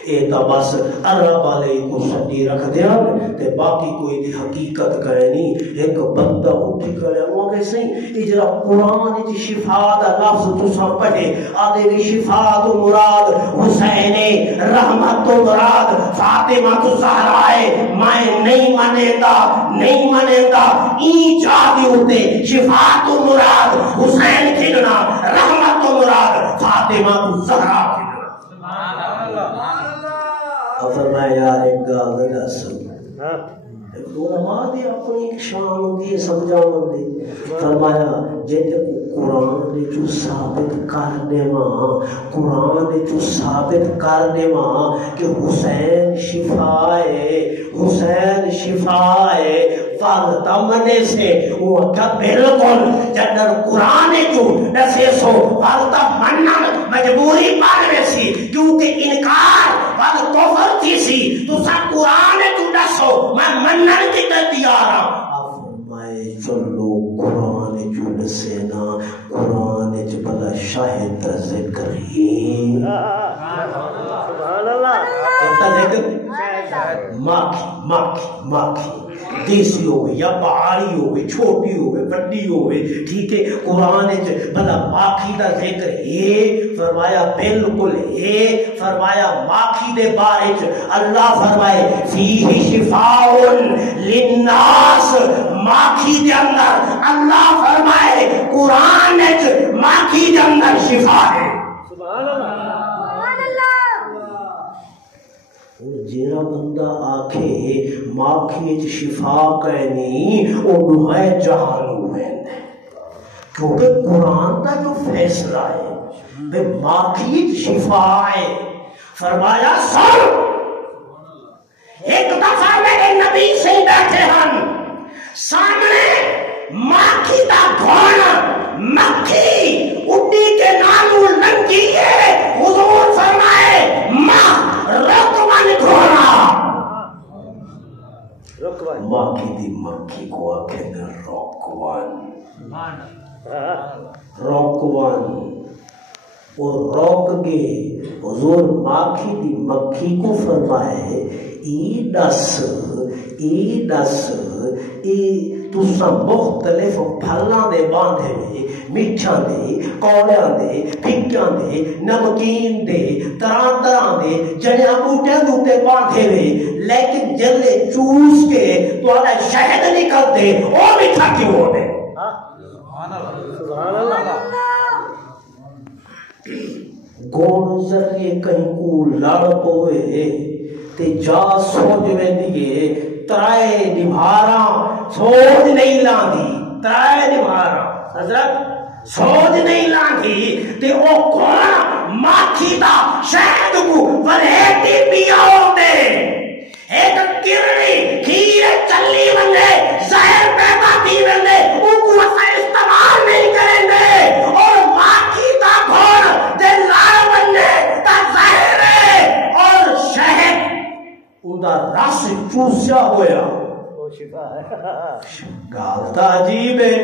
اے تا بس عرب علیہ کو سٹی رکھ دیا تے باقی کوئی دی حقیقت کائنی. ایک بندہ اٹھی کرے وہ کیسے اجرا قرآن جی شفا دا لفظ تسا پڑھے آدھے بھی شفا تو مراد حسین رحمت تو مراد فاطمہ تو زہرا ہے میں نہیں منے دا این چاہتی ہوتے شفا تو مراد حسین کھلنا رحمت تو مراد فاطمہ تو زہرا کھلنا. فرمایا یار ایک گال دس علماء دی اپنی شان ہوندی ہے سمجھا ہوندی. فرمایا جیتے قرآن نے جو ثابت کرنے ماں کہ حسین شفا ہے فالتا منے سے وہ کیا بالکل جنر قرآن جو ایسے سو فالتا مننا مجبوری پانے سی کیونکہ انکار وال توفر تھی سی تو سا قرآن جو دسو میں منن کی تیارا فرمائے چلو قرآن جو دسینا قرآن جو بلا شاہد ذکر ہی سبحان اللہ کہتا ذکر ماکھی دیسی ہوئے یا پہاڑی ہوئے چھوٹی ہوئے بڑی ہوئے ٹھیک ہے قرآن بلا ماکھی دا ذکر ہے فرمایا بالکل ہے. فرمایا ماکھی دے بارے اللہ فرمائے فیہ شفاء للناس ماکھی دے اندر اللہ فرمائے قرآن ماکھی دے اندر شفا ہے. سبحان اللہ. جیرا بندہ آکھے ماکھی شفا کہنی وہ ہے جہانو ہے کیونکہ قرآن کا جو فیصلہ ہے بے ماکھی شفا ہے. فرمایا سن ایک دفعہ میرے نبی سے بیٹھے ہم سامنے ماکھی دا گھون مکھی اڈی کے نامو لنگی ہے. حضور فرمائے رکوان گھوڑا ماکھی دی مکھی کو آکھے نا روکوان وہ روک گے. حضور ماکھی دی مکھی کو فرمائے ای دس تسا مختلف پھلاں دے باندھے میں میٹھاں دے کوڑیاں دے پھکیاں دے نمکین دے طرح دے جڑیاں بوٹے باندھے میں لیکن جلے چوس کے تو اللہ شہد نکل دے وہ میٹھا کیوں ہو دے. سبحان اللہ. گون ذریعے کہیں کو لڑ پوئے تے جا سوچ میں دیئے ترائے نبھارا سوچ نہیں لاندی ترائے نبھارا حضرت سوچ نہیں لاندی تے او کون ماکھی دا شہد کو وریٹی پیاؤ دے ایک کرنی کھیر چلی بندے زہر پیدا تھی بندے او کو اسا استعمال نہیں کریں گے اور ماکھی دا گھوڑ دے لار بندے تا زہر ہے اور شہد اندہ رس چوسیا ہویا وہ شفا ہے. گالتا عجیب ہے.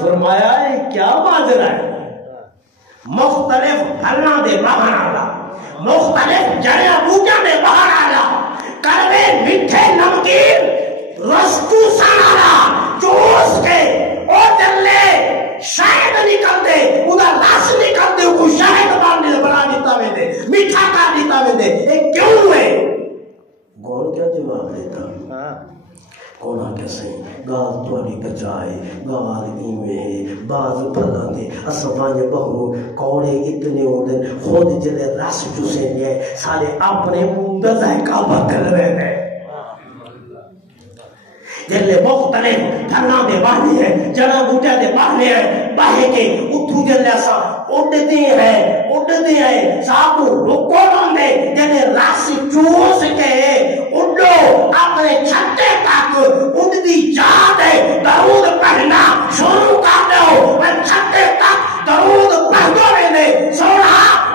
فرمایا ہے کیا ماجرا ہے مختلف پھلاں دے باہر آلا مختلف جڑیاں بوٹیاں دے باہر آلا کڑوے میٹھے نمکین رس چوسان آلا چوس کے او جلے شہد نکل دے ادھا رس نکل دے کو شہد بنا دیتا میں دے میٹھا کا دیتا میں دے یہ کیوں ہے؟ گور کیا جواب دیتا کونا کے سہیں گال توڑی بچائے گال ایمیں باز پھلان دے اسوانج بہو کوڑے اتنے ہوندے خود جلے رس چوسیں گے سارے اپنے مندہ ذائقہ بدل رہے ہیں جلے مختلف تھنا دے باہنے ہیں جنا بوٹے دے باہنے ہیں باہے کے اتھو جلے سا اڑتے ہیں ساکو رکو باندے جلے راسی چوس کے اڑو اپنے چھتے تک اڑ دی جاد ہے درود پڑھنا شروع کر دو میں چھتے تک درود پڑھ دو میں سونا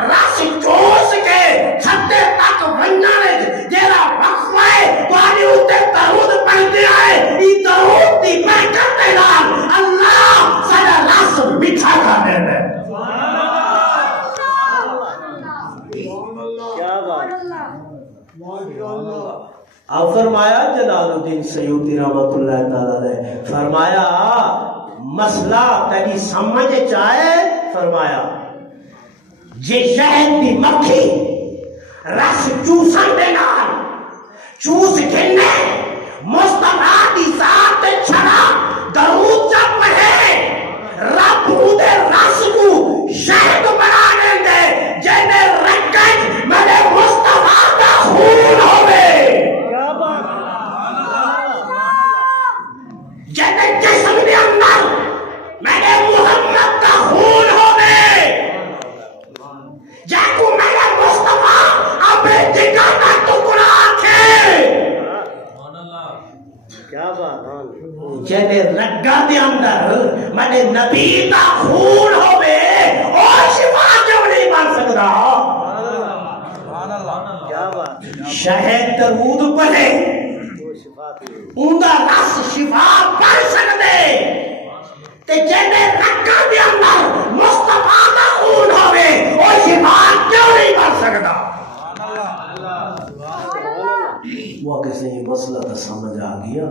راسی چوس کے چھتے تک ونجانے جیرا وقفہ ہے تو آنی اتے درود پڑھتے آئے ای درود دی برکت دے نال اللہ سارا راس مٹھا کر دے دے اب فرمایا جلال الدین سیوطی رحمت اللہ تعالیٰ نے فرمایا مسئلہ تیری سمجھ چاہے فرمایا جے شہد دی مکھی رس چوسن دے نال چوس گھنے مصطفیٰ دی ذات چھڑا درود جب پڑھے رب اودے رس کو شہد بنا دے جینے رکھت میرے مصطفیٰ دا خون ہوئے جینے جسم دے اندر میرے محمد دا خون ہوئے جائے کو میرے مصطفیٰ اپنے جگہ کا ٹکڑا آکھے جینے رگا دے اندر میرے نبی دا خون ہوئے اور شفا جو نہیں بن سکتا شہد درود پڑھے اندہ رس شفا بن سکتے تے جینے رگا دے اندر مصطفیٰ دا خون ہوئے اور شفا کیوں نہیں بن سکتا وہ کسی مسئلہ تا سمجھ آ گیا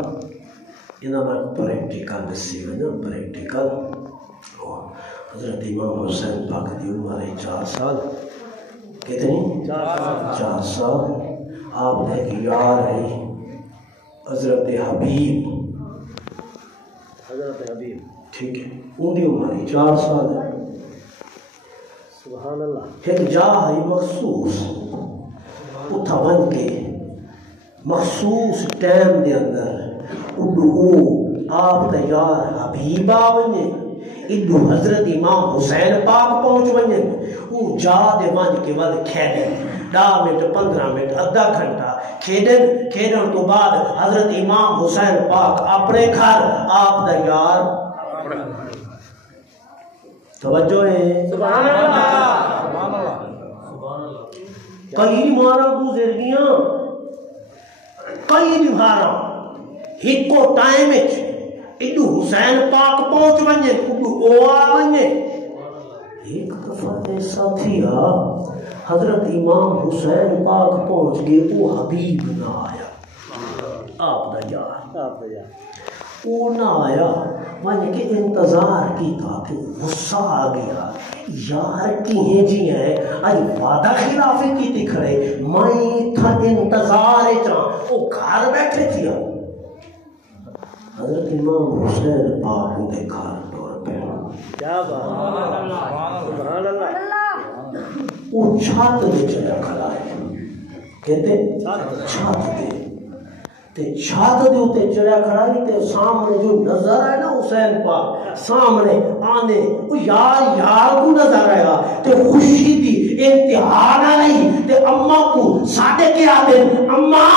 انہاں میں پریکٹیکل نسی ہوئے نا پریکٹیکل حضرت امام حسین پاک دی عمر 4 سال کتنی 4 سال آپ نے ایک یار ہے حضرت حبیب ٹھیک ہے ان دی عمر 4 سال ہے سبحان اللہ ایک جا ہے مخصوص اتھا بن کے مخصوص ٹائم دے اندر اڈو آپ تیار حبیبہ ونجے اڈو حضرت امام حسین پاک پہنچ ونجے او جا دے ون کے ول کھیڈن 10 منٹ 15 منٹ آدھا گھنٹہ کھیڈن تو بعد حضرت امام حسین پاک اپنے گھر آپ تیار توجہ ہے سبحان اللہ کئی مارا گزرگیاں کئی نبھارا ہکو ٹائم ایڈو حسین پاک پہنچ ونجے ایڈو اوہ ونجے ایک دفعہ ایسا تھیا حضرت امام حسین پاک پہنچ گئے وہ حبیب نہ آیا آپ دا یار وہ نہ آیا ون کے انتظار کی تھا کہ غصہ آ گیا یار کہیں جی ہیں آج وعدہ خلافی کی دکھ رہے میں تھا انتظار چاہاں وہ گھر بیٹھے تھیا حضرت امام حسین پاک نے گھر دور پہ کیا سبحان اللہ وہ چھات دے چلا کھڑا ہے کہتے چھات دے تے چھات دے ہوتے چڑھا کھڑا ہے تے سامنے جو نظر آئے نا حسین پاک سامنے آنے وہ یار کو نظر آیا تے خوشی دی انتہا نہ نہیں تے اماں کو ساڑھے کے آتے اماں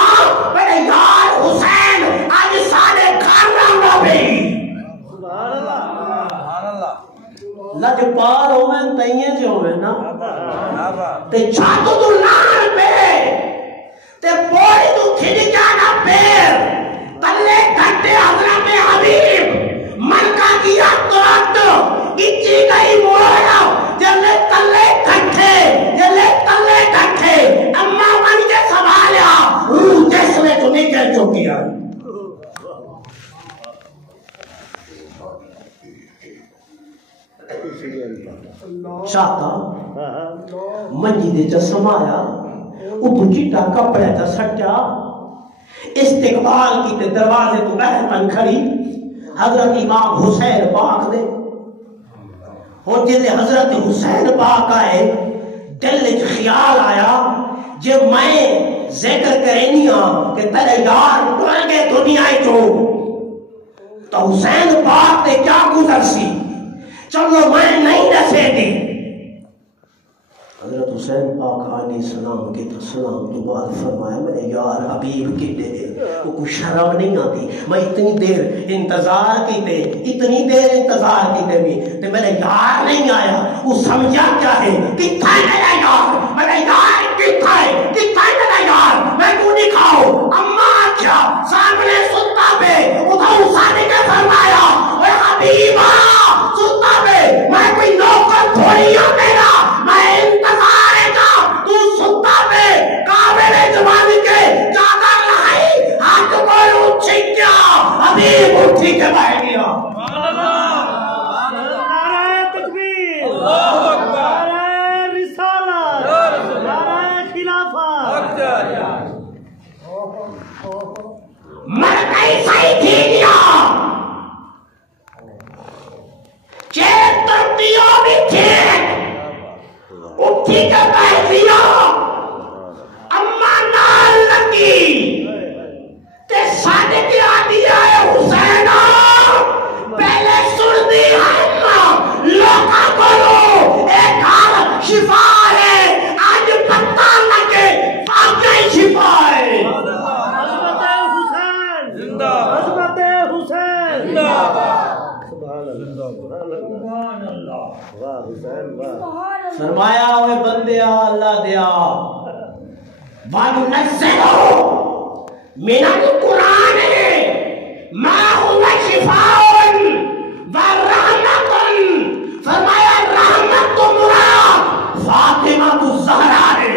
میرے یار حسین آج ساڑھے گھر رہنا بھی لج پار ہوئے تیئے جو ہوئے نا تے چھاتو تو لان پہ تے پوری تو کھڑی جانا پیر تلے گھنٹے حضرت حبیب ملکہ کی اتوات اچھی گئی موڑا جلے تلے گھنٹے اممہ من کے سوالیا روح جس میں تو نکل چکی ہے چاہتا منجی دے چا سمایا اتو چیٹا کپڑے تا سٹیا استقبال کی تے دروازے تو باہر من کھڑی حضرت امام حسین پاک دے اور جے حضرت حسین پاک آئے دل وچ خیال آیا جے میں ذکر کرنی ہاں کہ تیرے یار ٹر گئے دنیا چوں تو حسین پاک تے کیا گزر سی چلو میں نہیں دسے دی حضرت حسین پاک علیہ السلام کے تو سلام تو بعد فرمایا میرے یار حبیب کی دے وہ کوئی شرم نہیں آتی میں اتنی دیر انتظار کی تے اتنی دیر انتظار کی تے بھی تے میرے یار نہیں آیا وہ سمجھا کیا ہے کتھا ہے میرا یار کتھا ہے میرا یار میں کو دکھاؤ اما کیا سامنے ستا پہ ادھر حسین نے فرمایا اے حبیبہ ستا پہ میں کوئی نوکر تھوڑی ہوں میرا میں انتظار ہے کا تو ستا پہ کعبے جوان کے چادر لائی ہاتھ کو اونچی کیا حبیب اٹھی کے بیٹھ گیا نعرہ تکبیر اللہ اکبر نعرہ رسالت نعرہ خلافت مر گئی صحیح تھی دیا چیر ترتیوں بھی تھے اٹھی کے بیٹھ دیا اما نال لگی تے صادق آدھی آئے حسین پہلے سن دی ہم لوکا بولو ایک حال شفا ہے آج پتہ لگے واقعی شفا ہے عظمت حسین زندہ عظمت حسین زندہ سبحان اللہ واہ حسین واہ فرمایا ہوئے بندیا اللہ دیا وَنُنَزِّلُ مِنَ الْقُرْآنِ مَا هُوَ شِفَاءٌ وَرَحْمَةٌ فرمایا رحمت مراد فاطمہ الزہرا ہے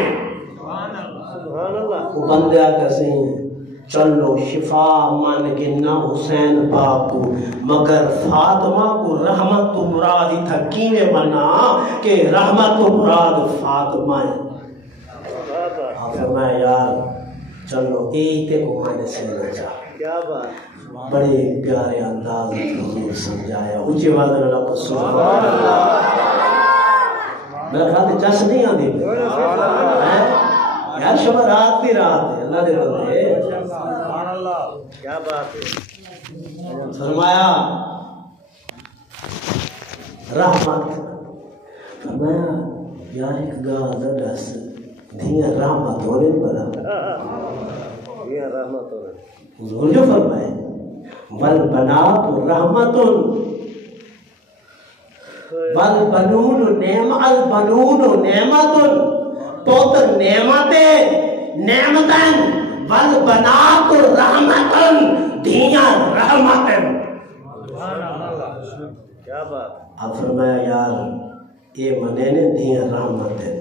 سبحان اللہ وہ بندیا کسی چلو شفا من گنا حسین پاک کو مگر فاطمہ کو رحمت مراد تھا کیویں منا کہ رحمت مراد فاطمہ ہے فرمایا یار چلو ایک تے کو میں نے سمجھا چاہ کیا بات بڑے پیارے انداز میں حضور سمجھایا اونچی آواز میں اللہ کو سبحان اللہ میرا خیال جس نہیں آتی یار شبہ رات بھی رات ہے اللہ دے بندے سبحان اللہ کیا بات ہے فرمایا رحمت فرمایا یار ایک گاہ دس دھیاں رحمت ہونے بنا یہ رحمت ہو حضور جو فرمائے والبنات رحمت والبنون البنون نعمت پوتر نعمتیں نعمتن والبنات رحمت دھیاں رحمتن کیا بات اب فرمایا یار یہ منے نے دھیاں رحمتن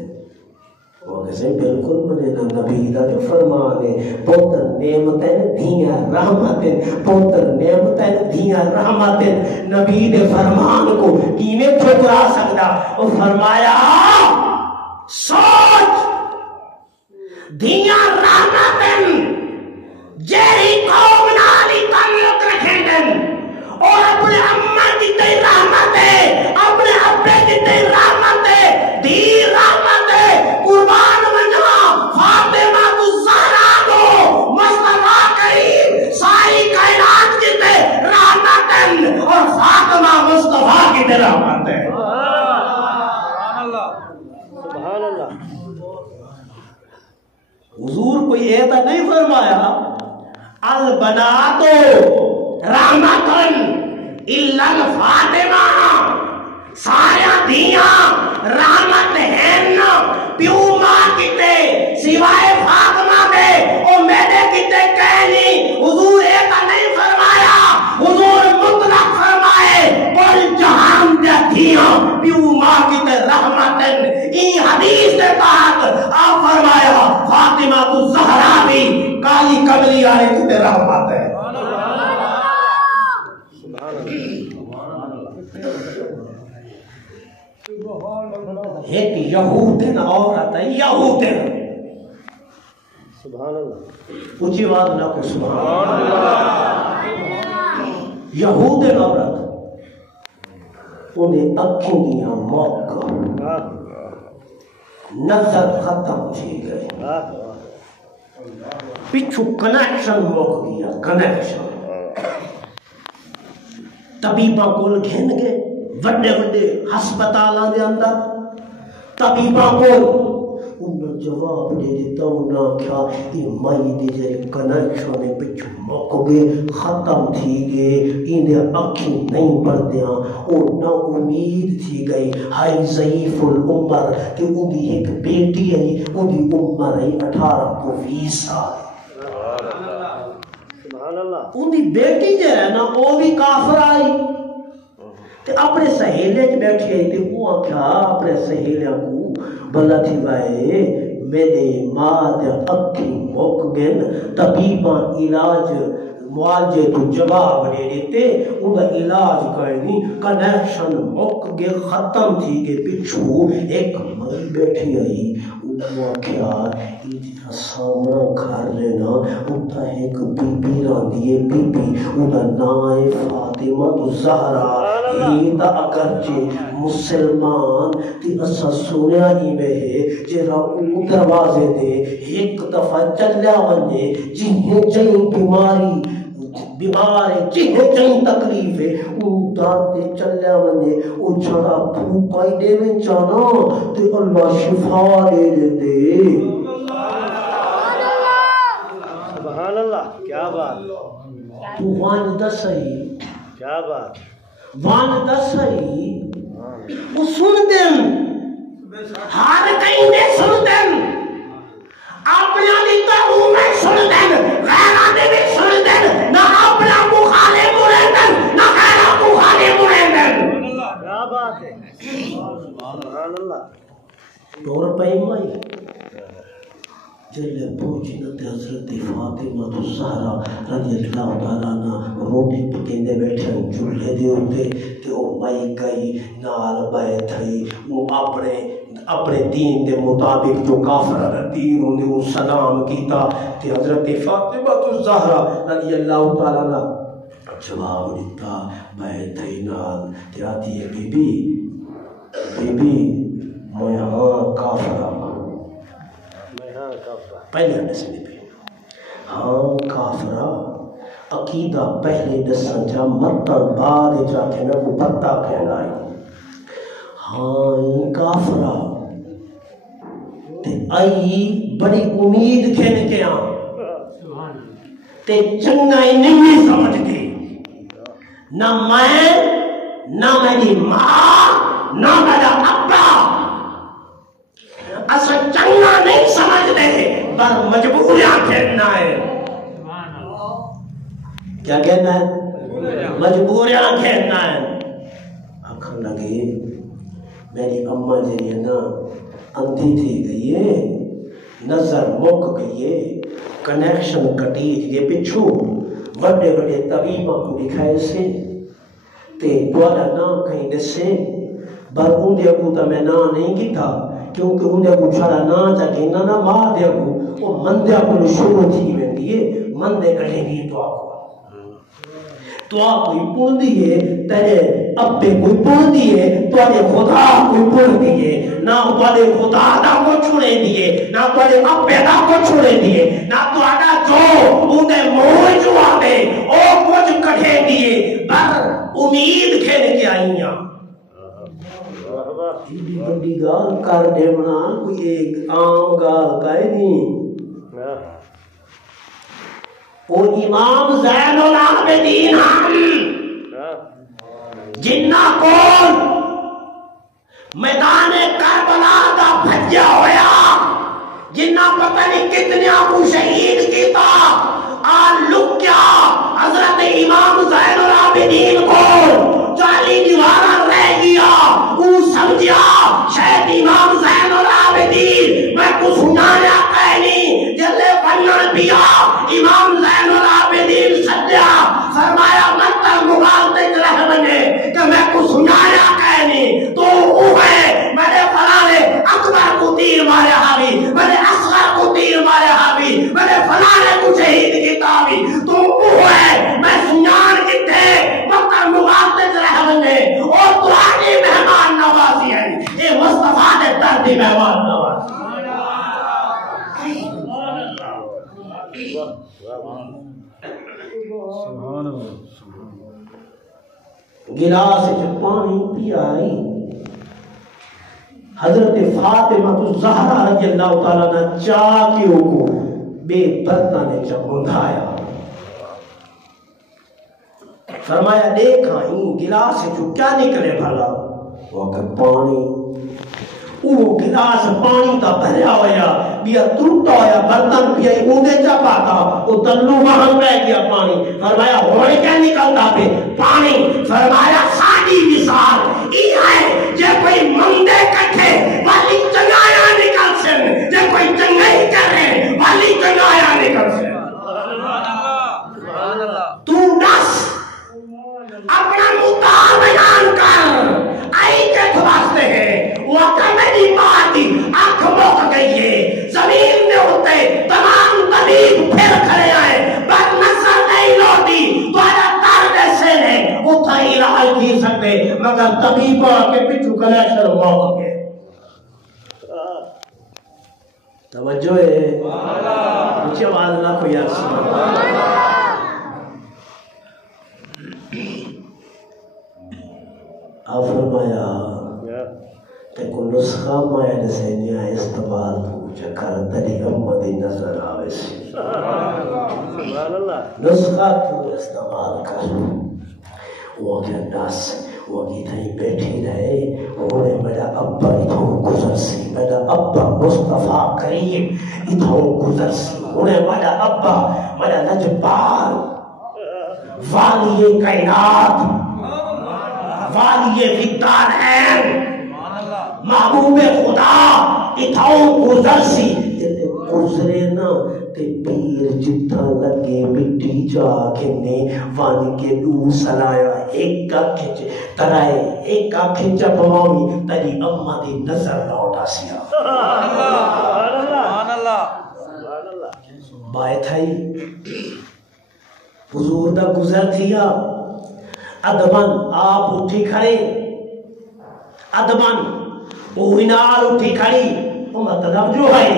وہ کہتے ہیں بالکل منے نا نبی دا جو فرمان ہے پوتر نعمتیں دھیاں رحمتیں پوتر نعمتیں دھیاں رحمتیں نبی دے فرمان کو کیویں ٹھکرا سکتا وہ فرمایا سوچ دھیاں رحمتیں جیری قوم نالی تعلق رکھیں گے اور اپنے اماں کی تے رحمت ہے اپنے ابے کی تے رحمت ہے دی رحمت ہے قربان منجا فاطمہ الزہرا کو مصطفیٰ کریم ساری کائنات کی تے رحمت ہے اور فاطمہ مصطفیٰ کی تے رحمت ہے سبحان اللہ سبحان اللہ حضور کوئی ایتا نہیں فرمایا البنات رحمتن الا الفاطمہ سارا دیاں رحمت ہیں پیو ماں کتے سوائے فاطمہ دے او میرے کتے کہنی حضور ایتا نہیں فرمایا حضور مطلق فرمائے بل جہان دے دیاں پیو ماں کتے رحمتن این حدیث دے تحت آپ فرمایا فاطمہ الزہرا بھی کالی کملی آئے کتے رحمت ہے ایک یہودن عورت ہے یہودن سبحان اللہ اونچی آواز نہ کو سبحان اللہ یہود عورت انہیں اکھیں دیاں موقع نظر ختم تھی گئی پچھو کنیکشن موقع گیا کنیکشن طبیباں کول گھن گئے وڈے وڈے ہسپتالاں دے اندر طبیباں کول انہوں جواب دے دیتا انہوں کیا یہ مائی دی جائے کنیکشن پچھو موقع گئے ختم تھی گئے انہیں اکھیں نہیں پڑھ دیاں اور نہ امید تھی گئی ہائی ضعیف العمر کہ ان کی ایک بیٹی ہے ان کی عمر ہے 18 کو 20 سال ان کی بیٹی جو ہے نا وہ بھی کافر آئی تے اپنے سہیلے چ بیٹھی آئی تے وہ کیا اپنے سہیلیاں کو بلا تھی وائے میرے ماں دے اکھی موک گن طبیباں علاج معالجے تو جواب دے دیتے انہا علاج کرنی کنیکشن موک گے ختم تھی کہ پچھو ایک مائی بیٹھی آئی وہ کیا ایدھا سامنا کھار لینا انہا ایک بی بی ران دیئے بی بی انہا نائے فاطمہ تو زہرہ ایدھا اگرچہ مسلمان تی اسا سنیا ہی میں ہے جرا او دروازے دے ایک دفعہ چلیا ونجے جنہیں چاہیے بیمار ہے جنہیں چاہیے تکلیف ہے او داتے چلیا ونجے او چھڑا بھوکائی دے میں چانا تے اللہ شفا دے دیتے سبحان اللہ کیا بات تو وان دا صحیح کیا بات وان دا صحیح وہ سن دیں ہر کہیں دے سن دیں اپنے آلیتا ہوں میں سن دیں غیر آنے میں سن دیں نہ اپنا مخالے مرے دیں نہ غیر مخالے مرے دیں کیا بات ہے سبحان اللہ دور پیمائی جلے پوچھنت حضرت فاطمہ تو زہرا رضی اللہ تعالیٰ نا روٹی پکیندے بیٹھے چولہے دے ہوتے کہ وہ مائی گئی نال بیت ہے وہ اپنے دین دے مطابق جو کافر دین انہیں وہ سلام کیتا کہ حضرت فاطمہ تو زہرا رضی اللہ تعالیٰ نا جواب دیتا بیت ہے نال کہ آتی ہے بی بی میں ہاں کافر پہلے دسنے پہ ہاں کافرہ عقیدہ پہلے دسن جا مطر بعد جا کے میں کو پتہ کہنا ہے ہاں کافرہ تے آئی بڑی امید کھینے کے تے چنگا ہی نہیں سمجھ گئی نہ میں نہ میری ماں نہ میرا ابا اسا چنگا نہیں سمجھ دے پر مجبوریاں کہنا ہے کیا کہنا ہے مجبوریاں کہنا ہے آنکھیں لگے میری اماں جی نا اندھی تھی گئی ہے نظر مک گئی ہے کنیکشن کٹی یہ پچھو بڑے بڑے طبیبہ کو دکھائے سے تے دوارا نام کہیں دسے بر اندھے کو تا میں نام نہیں کی تھا کیونکہ اندھے کو چھڑا نام چاکے نانا ماں دے کو وہ مندے کو شروع تھی میں دیئے مندے کہیں گی تو آپ کوئی پون دیئے تیرے ابے کوئی پون دیئے تیرے خدا کوئی پون دیئے نہ تیرے خدا دا کو چھوڑے دیئے نہ تیرے ابے دا کو چھوڑے دیئے نہ تیرا جو انہیں موہ جو آتے او کچھ کٹھے دیئے پر امید کھینے کی آئیاں ایڈی بڑی گال کر دے منا کوئی ایک عام گال کہے نہیں وہ امام زین العابدین ہم جنہ کون میدان کربلا دا بھجیا ہویا جنہ پتہ نہیں کتنے کو شہید کیتا آن لکیا حضرت امام زین العابدین کو 40 دیوارہ رہ گیا وہ سمجھیا شاید امام زین العابدین میں کو سنایا کہنی جلے بنن پیا امام زین العابدین سجیا فرمایا منتر مغالتے رہ بنے کہ میں کو سنایا کہنی تو وہ ہے میں نے فلانے اکبر کو تیر مارے حاوی میں نے اصغر کو تیر مارے حاوی گلاس وچ پانی پیائی حضرت فاطمہ الزہرا رضی اللہ تعالیٰ نے چاہ کے کو بے برتن چمندایا فرمایا دیکھا ان گلاس جو کیا نکلے بھلا وہ کہ پانی وہ گلاس پانی کا بھریا ہویا بیا ٹوٹا ہویا برتن پیا اونگے چا پاتا وہ تلو وہاں رہ گیا پانی فرمایا ہوئے کیا نکلتا پہ پانی فرمایا ساڑی مثال یہ ہے جے کوئی مندے کٹھے والی چنگایا نکل سن جے کوئی چنگائی کرے والی چنگایا نکل سن تو دس اپنا مدعا بیان کر آئی کے واسطے ہے وقت میری ماں کی آنکھ موک گئی ہے زمین میں ہوتے تمام طبیب پھر کھڑے آئے بس نظر نہیں لوٹی دوارا درد سے نے اتھا علاج کی سکتے مگر طبیب کے پچھو کلیشر موک گئے توجہ ہے مجھے آواز نہ کوئی عرصہ آپ فرمایا تے کو نسخہ مائل سے نیا استعمال پوچھا کر تری امدی نظر آوے سی نسخہ تو استعمال کر وہ کہ ناس وہ کی تھئی بیٹھی رہے انہیں میرا ابا اتھوں گزر سی میرا ابا مصطفیٰ کریم اتھوں گزر سی انہیں میرا ابا میرا نجبار والی کائنات والی وقدان ہے محبوب خدا اتھاؤں گزر سی گزرے نا تے پیر جتھا لگے مٹی جا کھنے وان کے دو سلایا ایک کا کھچ ترائے ایک کا کھچ بھوامی تری اممہ دی نظر لوٹا سیا سبحان اللہ بائے تھائی حضور دا گزر تھیا ادبن آپ اٹھی کھڑے ادبن اوہنار اٹھی کھڑی وہ مطلب جو ہے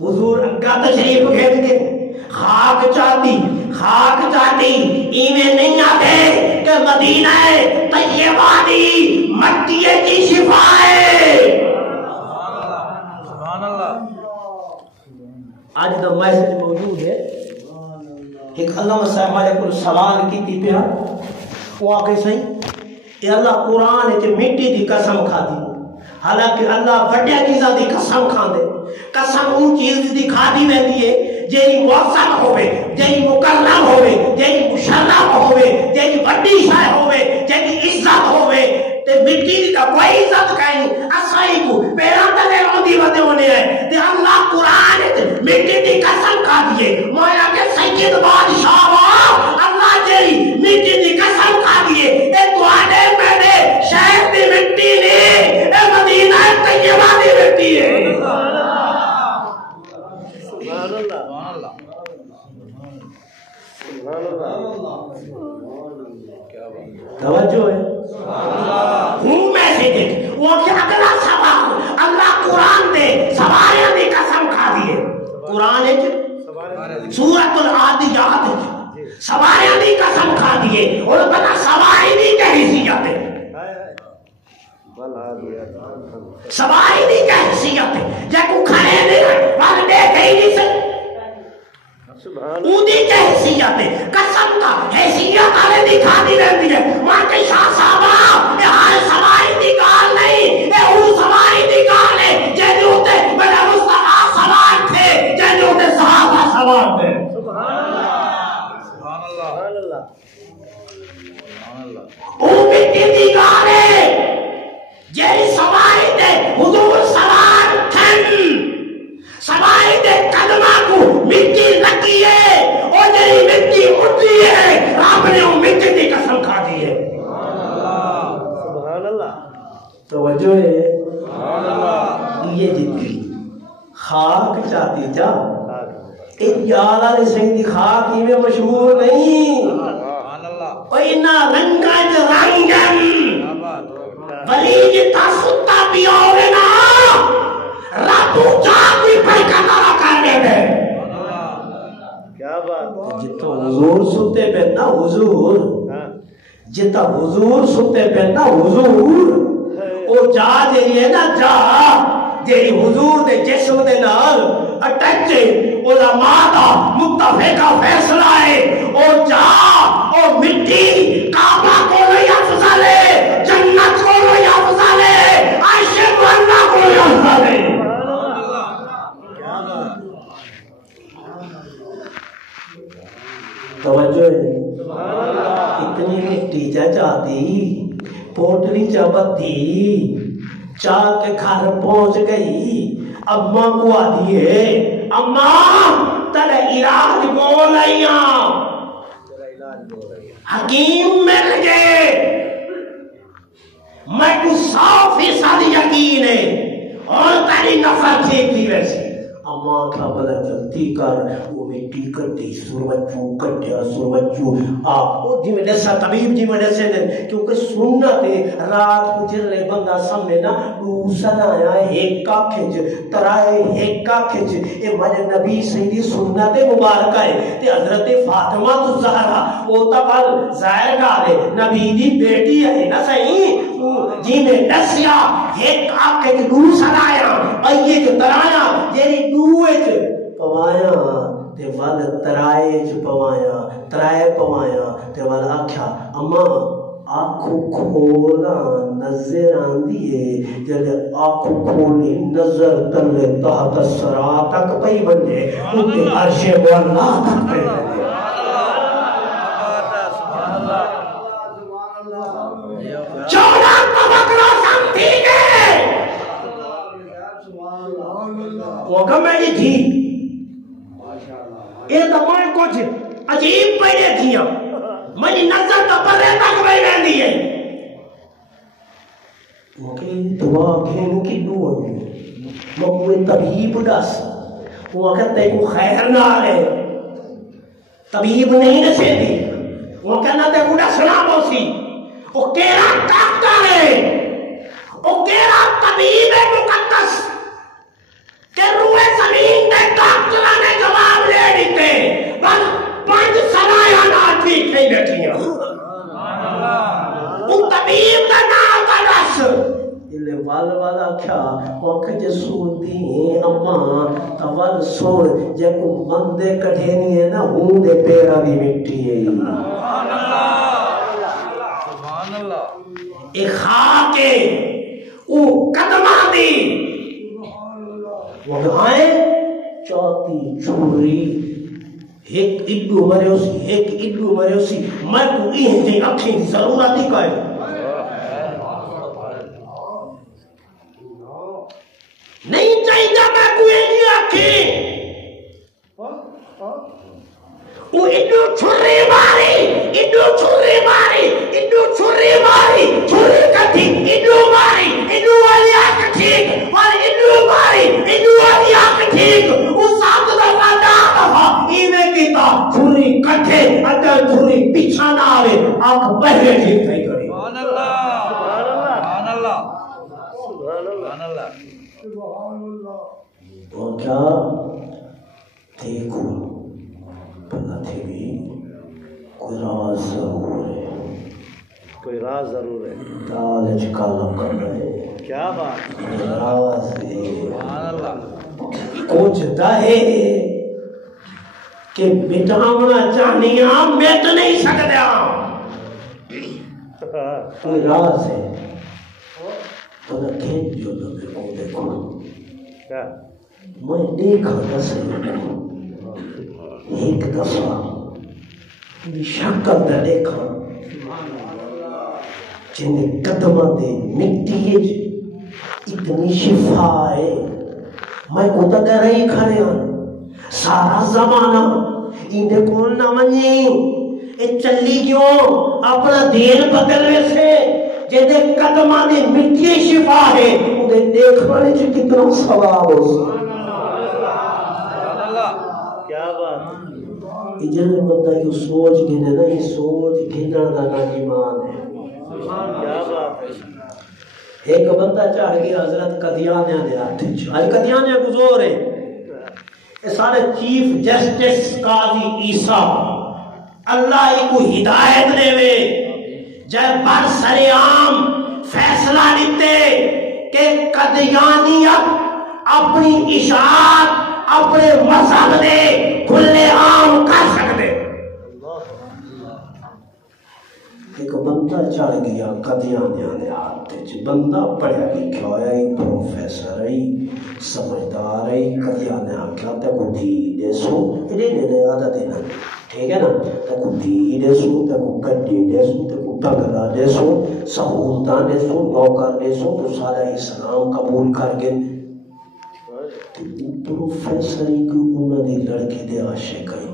حضور اگا تشریف گھر کے خاک چاہتی ایمیں نہیں آتے کہ مدینہ طیبہ دی مٹی کی شفا ہے سبحان اللہ آج دا میسج موجود ہے ایک علامہ صاحب علیہ کو سوال کی تھی پہ وہ آگے صحیح اے اللہ قرآن ہے مٹی دی قسم کھا دی حالانکہ اللہ وڈیا چیزاں دی قسم کھا دے قسم ان چیز دی کھا دی رہتی ہے جیڑی موثق ہوئے جیڑی مکرم ہوئے جیڑی مشرف ہوئے جیڑی وڈی شے ہوئے جیڑی عزت ہوئے تے مٹی دی کوئی عزت کہیں اسائی کو پیران تلے روندی ودے ہونے ہیں تے اللہ قرآن ہے مٹی دی قسم کھا دیئے مولا کے سید بادشاہ اللہ جیڑی مٹی دی قسم کھا دیئے اے دوارے میرے شہر دی مٹی نہیں اے مدینہ طیبہ دی مٹی ہے سبحان اللہ توجہ ہے ہوں میں سے دیکھ وہ کہ اگلا سوال اللہ قرآن دے سواریاں دی قسم کھا دیئے قرآن ہے سورۃ العادیات ہے سواریاں دی قسم کھا دیئے اور بنا سواری دی کہیسیت ہے سواری دی کہیسیت ہے جے کو کھڑے نہیں وہاں دیکھے ہی نہیں سے اودی کے حیثیت ہے قسم کا حیثیت آلے دکھا دی رہتی ہے وہاں کے شاہ صاحبہ یہ ہر سواری دی گال نہیں یہ او سواری دی گال ہے جیسے ہوتے میرا مصطفیٰ سوار تھے جیسے ہوتے صحابہ سوار تھے سبحان اللہ او مٹی دی گال ہے جیسے سواری دے حضور سوار تھن سواری دے قدمہ کو مٹی لگی ہے اور جیسے مٹی اٹھی ہے آپ نے وہ مٹی دی قسم کھا دی ہے سبحان اللہ توجہ ہے یہ جتنی خاک چاہتی جا اجالا نے سیدی خاک ہی میں مشہور نہیں اور انہا رنگا رنگن ولی جتا ستا پیوگے نا رابو جاگوی پڑھ کا نارا کرنے دے کیا بات جتا حضور ستے پہ نا حضور جتا حضور ستے پہ نا حضور او جا جیری ہے نا جا جیری حضور دے جسم دے نال اٹچے علماء دا متفقہ فیصلہ ہے او جا او مٹی کعبہ کو لئی افضل ہے جنت کو لئی افضل ہے عرش اللہ کو لئی افضل ہے توجہ ہے اتنی مٹی چاہتی پوٹلی چبتی چاہ کے گھر پہنچ گئی اماں کو آدھیے اماں تیرے علاج بول آئیاں حکیم مل گئے میں کو 100% یقین ہے اور تیری نفر ٹھیک تھی ویسے اماں کا بلا جلدی کر وہ مٹی کٹی سروچو کٹیا سروچو وہ جی میں دسا طبیب جی میں دسے دن کیونکہ سنت رات کو جلے بندہ سامنے نا دوسرا آیا ایک کا کھچ ترائے ایک کا کھچ اے مجھے نبی سیدی سنت مبارکہ ہے تے حضرت فاطمہ تو زہرہ وہ تقل ظاہر گارے نبی دی بیٹی ہے نا صحیح جی میں دسیا ایک کا کھچ دوسرا آیا ایے جو ترایا جیری دوئے پوایا تے وال ترائے پوایا ترائے پوایا تے وال آکھیا اما آنکھوں کھولا نظر آن دیئے جلے آنکھوں کھولی نظر تلے تحت سرا تک پئی بنجے انتے عرش مولا تک پئی بنجے چوڑا طبقہ سمتھی گئے وہ کم میں تھی یہ تمہیں کچھ عجیب پیڑے تھیاں منی نظر تو پرے تک بھائی رہنی ہے مکہ دعا کھینو کی دعا مکوے طبیب دس وہ کہتے کو خیر نہ آئے طبیب نہیں نسے دی وہ کہنا تے کو دسنا بوسی وہ کیرا ڈاکٹر ہے وہ کیرا طبیب مقدس کہ روح زمین دے ڈاکٹرہ نے جواب لے دیتے بس 5 سنایا نہ ٹھیک نہیں بیٹھیاں وہ طبیب دا نام کا رس دلے والا کیا وقت جسول دی اماں تول سن جے کو مندے کٹھینی ہے نا ہوں دے پیرا بھی مٹی ہے ایک خاک ہے وہ قدمہ دی وہ آئے چوتی چھوڑی ایک اڈو مرے اسی میں کو یہ جی اکھیں دی ضرورت ہی کہے نہیں چاہیے میں کو یہ جی اکھیں وہ اڈو چھری ماری چھری کٹھی اڈو ماری اڈو والی آنکھ ٹھیک والی اڈو ماری اڈو والی آنکھ ٹھیک وہ ساتھ دفعہ دفعہ ایویں کیتا چھری کٹھے اگر چھری پیچھا نہ آوے آنکھ بہرے ٹھیک نہیں کری سبحان اللہ وہ کیا دیکھو پتہ تھی بھی کوئی راز ضرور ہے دال کالا کر رہے کیا بات راز کچھ دہے کہ مٹاونا چاہنیاں مٹ نہیں سکتا کوئی راز ہے پتہ کھینچ جو لگے کو دیکھو میں دیکھا دسے ایک دفعہ شکل دا دیکھا جنہیں قدمہ دے مٹی اتنی شفا ہے میں کو تا کر رہی کھڑے ہیں سارا زمانہ اندے کون نہ منی اے چلی کیوں اپنا دین بدلنے سے جنہیں قدمہ دے مٹی شفا ہے انہیں دیکھنے سے کتنا ثواب ہو جنہیں بندہ یہ سوچ گھنے نا یہ سوچ گھنر دا نا ایمان ہے ایک بندہ چاہ گیا حضرت قدیانیہ دے آتے آج قدیانیہ گزور ہے یہ سارے چیف جسٹس قاضی عیسیٰ اللہ کو ہدایت دے وے جب بر سر عام فیصلہ دیتے کہ قدیانیت اپنی اشاعت اپنے مذہب دے کھلے عام کر سکتے. ایک بندہ چڑھ گیا قدیانیاں دے ہاتھ وچ، بندہ پڑھیا لکھا ہویا ہے، پروفیسر ہے، سمجھدار ہے. قدیانیاں آکھیا تے کو دی دے سو دے دے آدھا دینا، ٹھیک ہے نا، تے کو دی دے سو تے کو گڈی دے سو تے کو بنگلہ دے سو سہولتاں دے سو نوکر دے سو تو سارا اسلام قبول کر گئے. پروفیسر کو انہوں نے لڑکی دے عاشق ہے،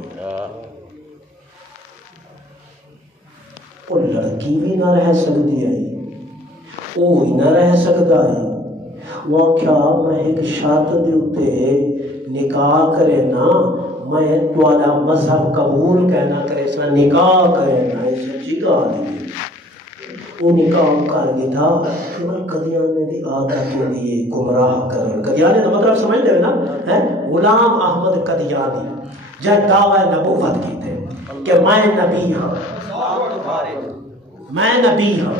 وہ لڑکی بھی نہ رہ سکتی ہے، وہ بھی نہ رہ سکتا ہے. وہ کیا میں ایک شرط دے اتے نکاح کرے نا، میں تھوڑا مذہب قبول کہنا کرے سا نکاح کرے نا، یہ سچی گل ہے. وہ نکاح کر گیا تھا. قدیانے دی عادت ہوئی ہے گمراہ کرن. قدیانے کا مطلب سمجھ دے نا، غلام احمد قدیانی جب دعوی نبوت کیتے کہ میں نبی ہوں، میں نبی ہوں.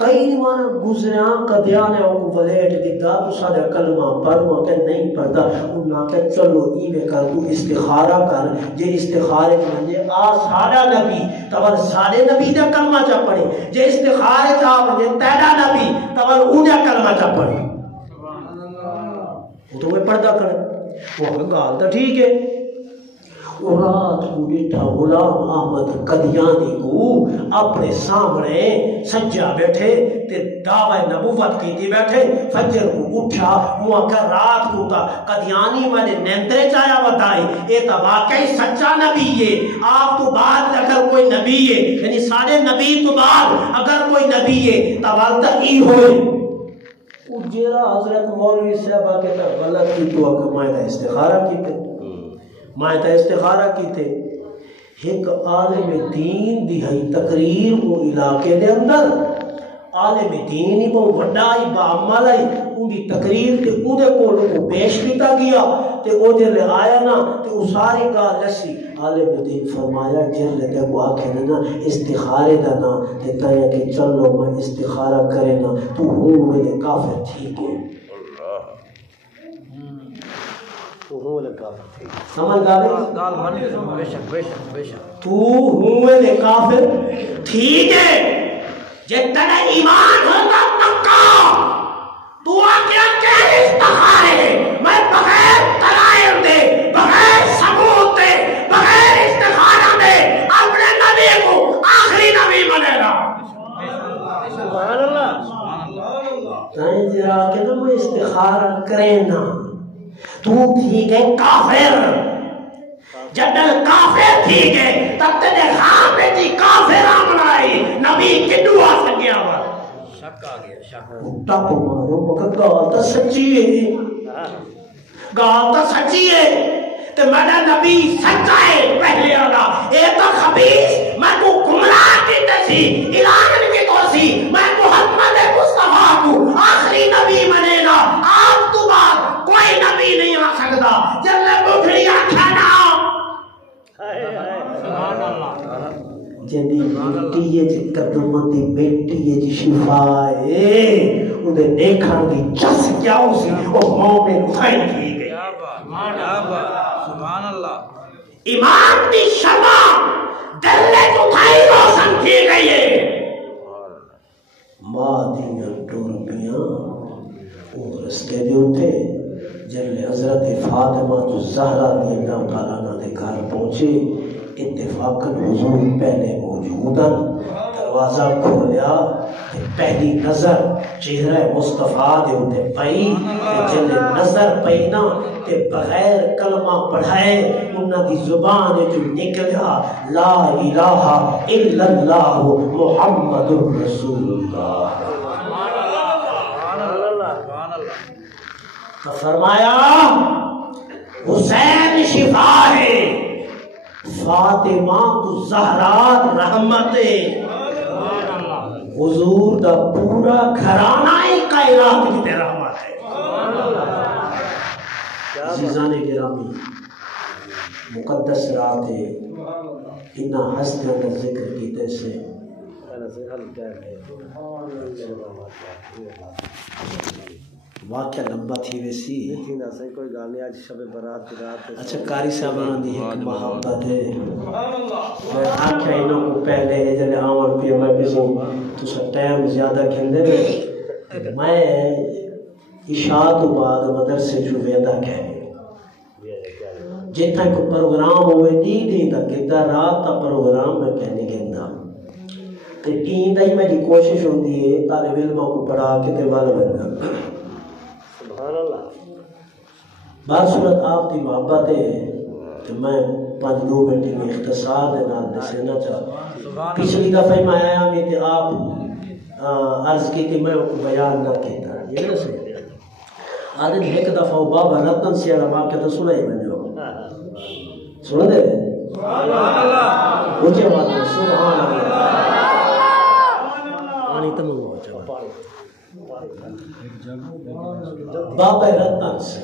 کئی بار گزریا قدیانے کو ولیٹ دیتا تو سارا کلمہ پڑھوا کہ نہیں پڑھتا. انہاں کہ چلو ایویں کر تو استخارہ کر، جے استخارے منجے آ سارا نبی تور سارے نبی دا کلمہ چا پڑھے، جے استخارے چا منجے تیرا نبی تور انہاں کلمہ چا پڑھے. وہ تو وہ پڑھتا کر وہ گال تو ٹھیک ہے. وہ رات کو بیٹھا غلام احمد قدیانی کو اپنے سامنے سجا بیٹھے تے دعوی نبوت کیتی بیٹھے. فجر کو اٹھا وہ کہ رات کو تا قدیانی والے نیندرے چایا بتائی اے تا واقعی سچا نبی ہے. آپ تو بعد اگر کوئی نبی ہے، یعنی سارے نبی تو بعد اگر کوئی نبی ہے تا والدہ ای ہوئے. جیرا حضرت مولوی صاحبہ کے تا غلط کی تو اگر مائدہ استخارہ کیتے، مائدہ استخارہ کیتے. ایک عالم دین دی ہے تقریر وہ علاقے دے اندر، عالم دین ہی وہ وڈائی باعمالائی ان دی تقریر تے او دے کو پیش کیتا گیا تے او دے لے آیا نا تے او ساری گال لسی. عالم دین فرمایا جن لے تے وہ آکھے نا استخارے دا نا تے تایا کہ چلو میں استخارہ کرے نا تو ہوں میں کافر ٹھیک ہے. سمجھ گا تو ہوئے دے کافر ٹھیک ہے. جب تیرا ایمان ہوگا پکا تو آکے کہہ استخارے میں بغیر دلائل دے بغیر ثبوت دے بغیر استخارہ دے اپنے نبی کو آخری نبی بنے گا. سبحان اللہ. تائیں جرا کہ تو میں استخارہ کرے نا تو ٹھیک ہے کافر. جدل کافر ٹھیک ہے تب تیرے خام میں جی کافر آمنائی نبی کدو آ سکیا ہوا. شک آ گیا، شک ٹاپ مارو مگر گال تا سچی ہے، گال تا سچی ہے تے میرا نبی سچا ہے. پہلے آگا اے تو خبیث میں کو گمراہ کی تسی اعلان کی تو سی میں محمد مصطفیٰ کو آخری نبی بنے گا. آپ تو بعد کوئی نبی نہیں آ سکتا. جب میں بکھڑی آکھانا جنی بیٹی ہے جی قدمت دی بیٹی ہے جی شفائے انہیں دیکھا دی جس کیا اسی وہ مومن اٹھائی کی گئی. سبحان اللہ. ایمان دی شمع دلت اٹھائی روشن کی گئی ہے. ماں دیاں ٹوربیاں وہ رستے دے اٹھے جب حضرت فاطمہ الزہرا رضی اللہ تعالیٰ عنہ دے گھر پہنچے. اتفاقاً حضور پہلے موجوداً دروازہ کھولیا پہلی نظر چہرہ مصطفیٰ دے اتے پئی جن نظر پئی نا تے بغیر کلمہ پڑھائے انہاں دی زبان جو نکلیا لا الہ الا اللہ محمد رسول اللہ. تو فرمایا حسین شفا ہے، فاطمہ الزہرا رحمت. حضور دا پورا گھرانہ کائنات کی رحمت ہے. عزیزان گرامی مقدس رات ہے، انہا ہستیاں کا ذکر کیتے سے واقعہ لمبا تھی ویسی کوئی گانے آج شب برات کی رات ہے۔ اچھا قاری صاحبان دی ایک محبت ہے، میں آکھا انہوں کو پہلے جلے آمان پہ میں کسی تُسا ٹائم زیادہ کھندے میں عشاء تو بعد مدرسے جو ویدہ کہے جتنا کو پروگرام ہوئے دی دا کتا رات تا پروگرام میں کہنے گندہ کہ تین دائی میں جی کوشش ہوتی ہے طالب علموں کو پڑھا کے تیوال بننا سبحان اللہ۔ بات صورت آپ دی محبت ہے کہ میں 5-2 منٹ میں اختصار دینا دسینا چاہتا پچھلی دفعہ میں آیا میں کہ آپ عرض کی کہ میں بیان نہ کہتا یہ نہ صحیح آدھے ایک دفعہ بابا رتن سے علماء کہتا سنا ہی بن جاؤ سنا دے رہے اونچے بات ہے سبحان اللہ آنی تمام ہو چاہا بابا رتن سے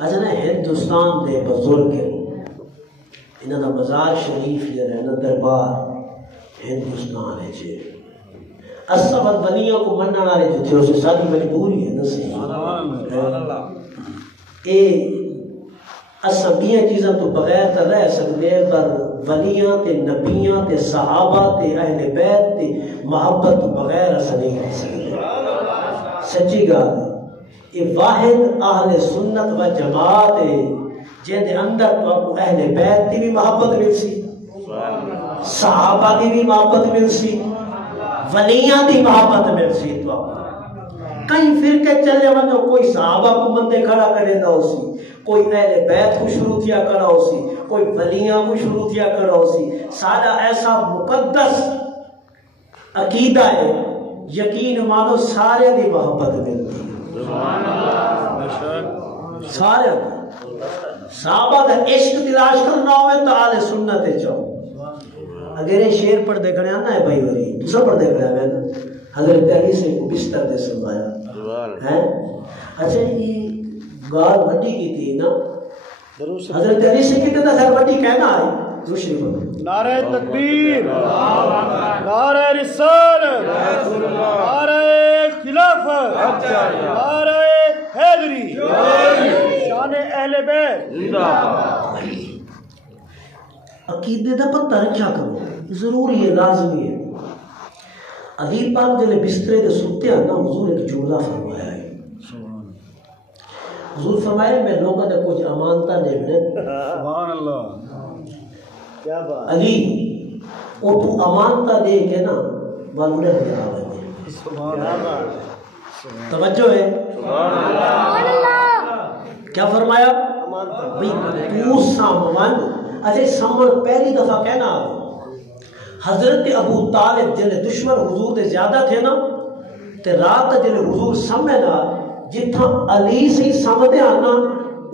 اچھا نا ہندوستان دے بزرگ انہاں دا مزار شریف یہ رہنا دربار ہندوستان ہے جی اصل ولیوں کو مننا رہے جو تھے اسے ساری مجبوری ہے نصیب اے اصل دیاں چیزاں تو بغیر تا رہ سکتے پر ولیاں تے نبیاں تے صحابہ تے اہل بیت تے محبت تو بغیر اصل نہیں رہ سکتے سچی گال ہے یہ واحد اہل سنت و جماعت ہے جن دے اندر تو آپ کو اہل بیت دی بھی محبت مل سی صحابہ دی بھی محبت مل سی ولیاں دی محبت مل سی تو آپ کئی فرقے چلے ونجو کوئی صحابہ کو مندے کھڑا کرے دا ہو سی کوئی اہل بیت کو شروع کیا کرا ہو سی کوئی ولیاں کو شروع کیا کرا ہو سی سارا ایسا مقدس عقیدہ ہے یقین مانو سارے دی محبت ملتی سارے صحابہ دا عشق تلاش کرنا ہوئے تو آل سنت چاہو اگر یہ شیر پڑھ دیکھنے آنا ہے بھائی وری دوسرا پڑھ دیکھنے آنا ہے حضرت علی سے بستر دے سنوایا اچھا یہ گال وڈی کی تھی نا حضرت علی سے کتنے سر وڈی کہنا آئی دوسری پڑھ نعرہ تکبیر، نعرہ رسالت، نعرہ خلافت، نعرہ حیدری، شان اہل بیت۔ عقیدے دا پتہ رکھیا کرو ضروری ہے لازمی ہے علی پاک جلے بسترے دے ستے ہیں نا حضور ایک جملہ فرمایا ہے حضور فرمایا میں لوگوں نے کچھ امانتہ دیکھنے سبحان اللہ کیا بات علی وہ تو امانتہ دے کے نا معلومے ہو جا رہے ہیں سبحان اللہ توجہ ہے کیا فرمایا بھئی تو سامان اچھے سامان پہلی دفعہ کہنا حضرت ابو طالب جنہیں دشمن حضور دے زیادہ تھے نا تے رات جنہیں حضور سمجھے نا جتھا علی سے سمجھے آنا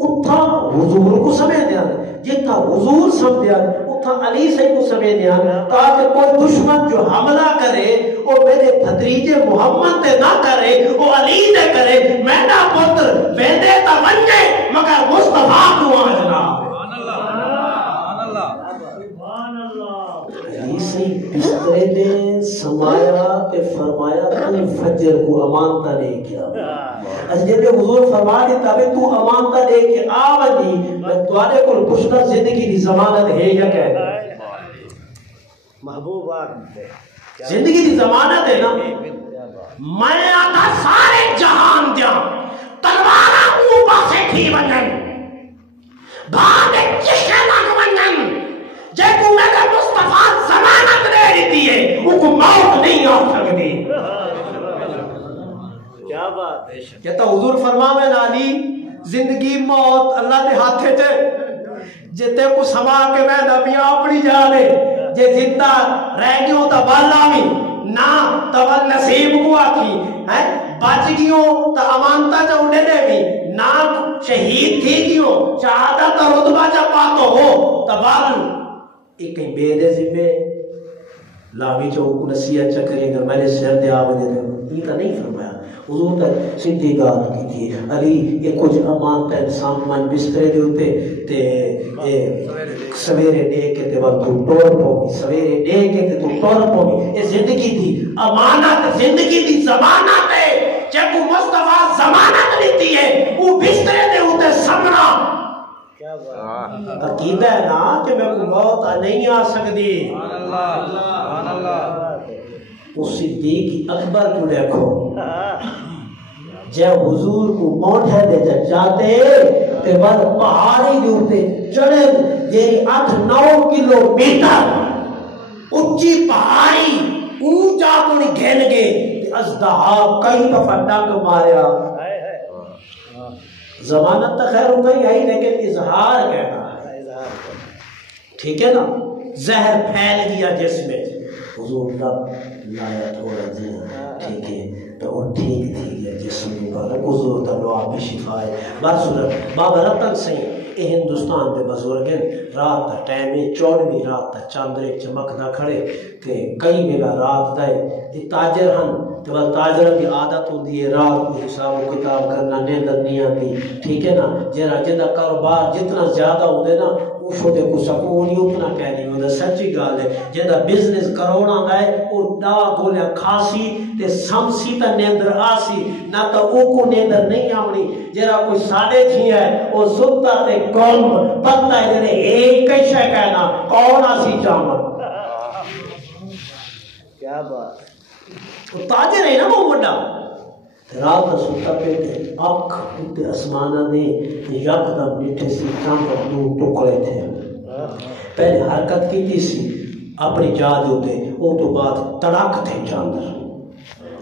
اتھا حضور کو سمجھے آنا جتھا حضور سمجھے آنا اتھا علی سے کو سمجھے آنا تاکہ کوئی دشمن جو حملہ کرے وہ میرے بھتریجے محمد تے نہ کرے وہ علی تے کرے میں نہ پتر ویندے تا ونجے مگر مصطفیٰ کو آجنا عیسی بسترے نے سمایا تے فرمایا تو فجر کو امانتہ لے کیا جب حضور فرما دیتا ہے تو امانتہ لے کے آوازی میں دوارے کو پوچھنا زندگی دی ضمانت ہے یا کہہ محبوبات زندگی دی ضمانت ہے نا میں آتا سارے جہان دیا تلوارہ اوپا سے تھی ونجن بھاگ چشکے لگ ونجن جے کو میرے مصطفیٰ ضمانت دے دیتی ہے وہ کو موت نہیں آ سکتی کیا بات ہے کہتا حضور فرماوے نالی زندگی موت اللہ دے ہاتھے تے جتے کو سما کے میں نبیاں اپنی جانے جے زندہ رہ گیوں تا بالاوی نا تول نصیب کو آکی بچ گیوں تا امانتا جا اڑے دے بھی نا شہید تھی گیوں چاہتا تا رتبہ جا پاتو ہو تا بالو ایک کہیں بے دے ذمہ لاوی جو کو نصیحت چکرے اگر میں نے سر دے آوے دے یہ تا نہیں فرمایا حضور نے سیدھی گال کی تھی علی یہ کچھ امانت انسان من بسترے دے ہوتے تے سویرے دے کے تے وقت تو ٹور پوگی سویرے دے کے تے تو ٹور پوگی یہ زندگی دی امانت زندگی دی ضمانت ہے جب وہ مصطفیٰ ضمانت لیتی ہے وہ بسترے دے ہوتے سمنا عقیدہ ہے نا کہ میں کو موت نہیں آ سکتی وہ صدیق اکبر کو دیکھو جب حضور کو موٹھے دے جاتے تے بعد پہاڑی دے اوپر چڑھے یہ 8-9 کلومیٹر اونچی پہاڑی اونچا کو نہیں گھن گئے ازدہا کئی دفعہ ڈنگ ماریا ضمانت تو خیر ہوتا ہی ہے لیکن اظہار کہنا ہے ٹھیک ہے نا زہر پھیل گیا جسم میں حضور لب لایا تھوڑا دیا ٹھیک ہے تو وہ ٹھیک تھی گیا جسم مبارک حضور تا دعا بھی شفا ہے بات صورت بابا رتن سنگھ یہ ہندوستان دے بزرگن رات تا ٹائمی 24ویں رات تا چاندرے چمک نہ کھڑے کہ کئی میگا رات دائے یہ تاجر ہن تو تاجر کی عادت ہوتی ہے رات کو حساب و کتاب کرنا نیندر نہیں آتی ٹھیک ہے نا جنہ کاروبار جتنا زیادہ ہوتے نا اس ہوتے کو سکون ہی اتنا کہہ نہیں ہوتا سچی گال ہے جنہ بزنس کروڑا دائے اور دا گولیا کھاسی تے سمسی تا نیندر آسی نہ تا او کو نیندر نہیں آمنی جنہ کوئی ساڑے تھی ہے وہ زدہ تے کون پتہ ہے جنہ ایک کیشہ کہنا کون آسی جامن کیا بات وہ تاجر ہے نا وہ بڑا رات سوتا پہ تھے اکھ اتے اسمانہ نے یک دم نٹھے سی چاندر دو ٹکڑے تھے پہلے حرکت کی تھی سی اپنی جاد ہوتے وہ تو بعد تڑک تھے چاندر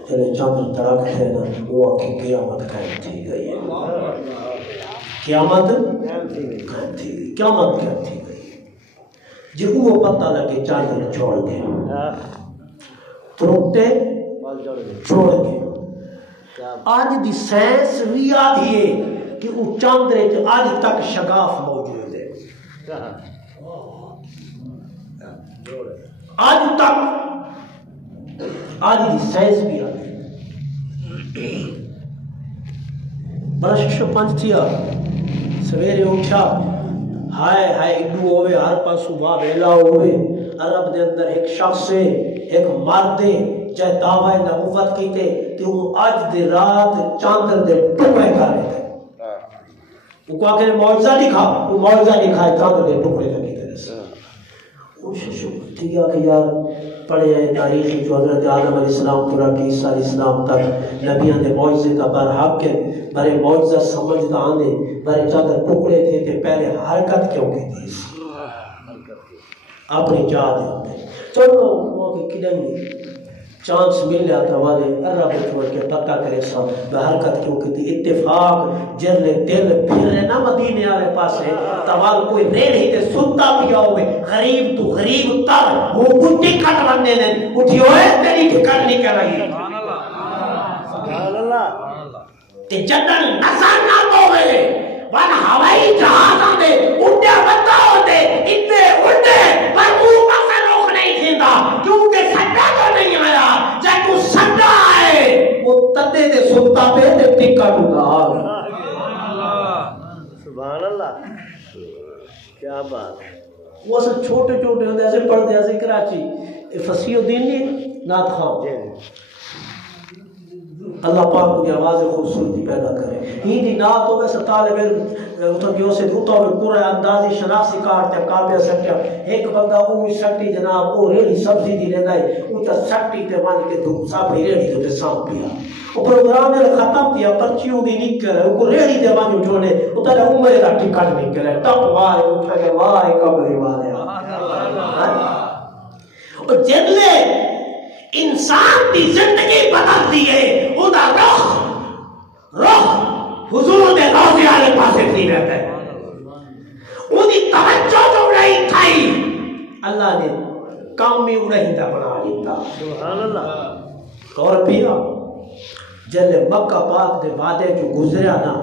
چلے چاندر تڑک تھے نا وہ آنکھی قیامت قائم تھی گئی ہے قیامت قائم تھی گئی قیامت قائم تھی گئی جو وہ پتہ لگے چاندر چھوڑ گئے ترکتے چھوڑ گئے آج دی سائنس بھی آدھی ہے کہ وہ چاندرے جو آج تک شگاف موجود ہے آج تک آج دی سائنس بھی آدھی ہے بڑا شکشو پنچ تھیا سویرے اٹھا ہائے ہائے اڈو ہوئے ہر پاس صبح بیلا ہوئے عرب دے اندر ایک شخص سے ایک مرد ہے جائے دعوی نبوت کی تھے کہ وہ آج دے رات چاندر دے ٹکڑے کر رہے تھے وہ کہا کہ معجزہ لکھا وہ معجزہ لکھا ہے چاندر دے ٹکڑے لگی تھے وہ شکر تھی گیا کہ یار پڑھے ہیں تاریخی جو حضرت آدم علیہ السلام پورا کی عیسیٰ علیہ السلام تک نبیان دے معجزے کا برحق کے برے معجزہ سمجھتا آنے برے چاندر ٹکڑے تھے کہ پہلے حرکت کیوں کی تھی اپنی جا دے ہوتے چلو وہ کہ کدھیں چانس مل جاتا والے عرب چھوڑ کے پتہ کرے سب بحرکت کیوں کی تھی اتفاق جرلے دل پھر رہے نا مدینے آلے پاس ہے توال کوئی ریڑھی تے سنتا پیا ہوئے غریب تو غریب تر وہ کٹی کٹ بننے نے اٹھی ہوئے تیری ٹھکر نہیں کر رہی سبحان اللہ تے جنرل نظر نہ ہوئے ون ہوائی جہازاں دے اڈے بتا ہوتے اتنے اڈے پر وہ کسے روک نہیں تھیندا کیونکہ سٹا تو نہیں آیا جب کو سٹا آئے وہ تدے دے سنتا پہ تے ٹکا ٹوٹا سبحان اللہ کیا بات وہ سب چھوٹے چھوٹے ہوتے ایسے پڑھتے ایسے کراچی فصیح الدین نہیں نعت خواہ اللہ پاک کی آواز خوبصورتی پیدا کرے ہی دی نعت ہوئے سے طالب علم اتھا کیوں سے اتھا ہوئے پورا اندازی شناسی کارتے کعبے سکیا ایک بندہ اوہی سکتی جناب او ریڑی سبزی دی لینا ہے اتھا سکتی تے مان کے دھوم ساپڑی ریڑی دے سام پیا وہ پروگرام نے ختم کیا پرچیوں دی نکل ہے وہ ریڑی دے مانیو چھوڑے اتھا نے عمرے دا ٹکٹ نکل ہے ٹپ وائے اٹھا کے وائے قبری والے اور جدلے انسان دی زندگی بدل دیئے او دا رخ حضور دے روزے آلے پاسے تھی رہتا ہے او دی توجہ جو رہی تھائی اللہ نے کام میں رہی تھا بنا لیتا سبحان اللہ اور پیا جلے مکہ پاک دے وعدے جو گزریا نا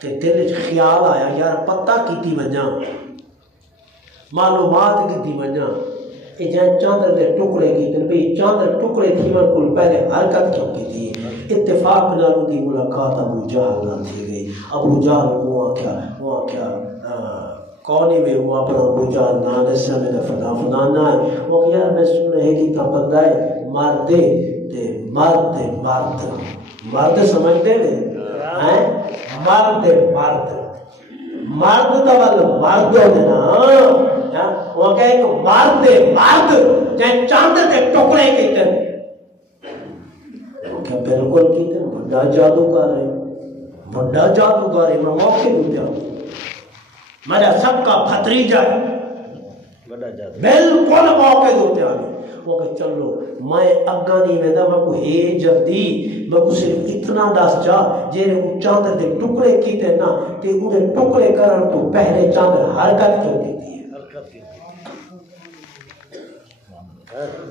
کہ دل جو خیال آیا یار پتہ کی تھی منجا معلومات کی تھی منجا کہ جہاں چاندر دے ٹکڑے کی تھی چاندر ٹکڑے تھی من کل پہلے حرکت کیوں کی تھی اتفاق نال دی ملاقات ابو جہل نال تھی گئی. ابو جہل وہ کیا کونی میں وہ اپنا ابو جہل نال سے میں فلانا ہے. وہ یار میں سنے ہے کہ تا بندہ ہے مرد سمجھتے ہیں مرد دا وال مرد ہوتے نا. وہ کہے کہ مرد جائے چاند دے ٹکڑے کیتے وہ کیا بالکل کیتے بڑا جادوگر ہے میں موقع دیا میرا سب کا بھتریجا ہے بالکل موقع دیا. وہ کہ چلو میں اگا نہیں میں کو ہے جلدی میں کو صرف اتنا دس جا جے چاند دے ٹکڑے کیتے نا تے انہیں ٹکڑے کرن تو پہلے چاند حرکت کیوں دیتی ہے.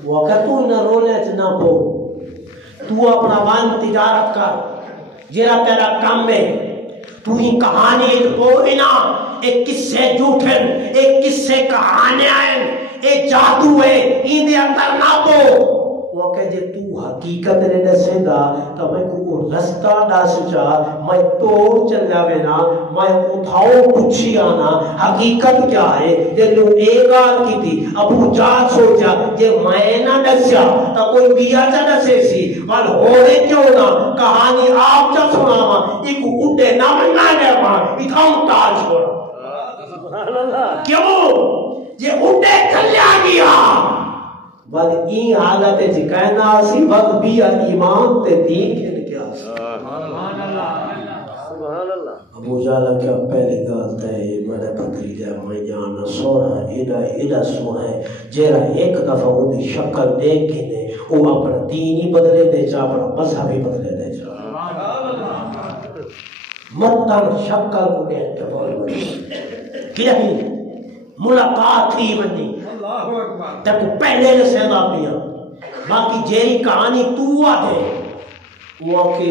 وہ کہ تو نہ رونے چ نہ پو تو اپنا وان تجارت کر جیرا تیرا کام ہے تو ہی کہانی پوئنا ایک قصے جھوٹن ایک قصے کہانیاں ایک جادو ہے اندے اندر نہ پو. وہ کہ جے تو حقیقت نے دسے گا تو میں کو رستہ دس جا میں توڑ چل جاوے نا میں اٹھاؤ پوچھی آنا حقیقت کیا ہے. جے تو ایک گال کی تھی ابو جہل سوچا جے میں نہ دسیا تو کوئی بیا چا دسے سی وال ہوئے کیوں نہ کہانی آپ چا سناوا ایک اٹھے نہ مننا دے ماں اتھاؤں تال چھوڑا کیوں جے اٹھے کھلیا گیا بعد این حالت جکائنا سی وقت بھی ایمان تے دین کھل کیا. ابو جہل کیا پہلے گالتا ہے میرے بھتریجا میں جانا سونا ایڈا سونا ہے جیرا ایک دفعہ وہ دی شکل دیکھ کے دے وہ اپنا دین ہی بدلے دے جا اپنا مذہب ہی بدلے دے جا مطلب شکل کو دیکھ کے بول کیا ہی ملاقات تھی بنی تک پہلے نے سیدا پیا. باقی جیری کہانی تو آدھے وہ کہ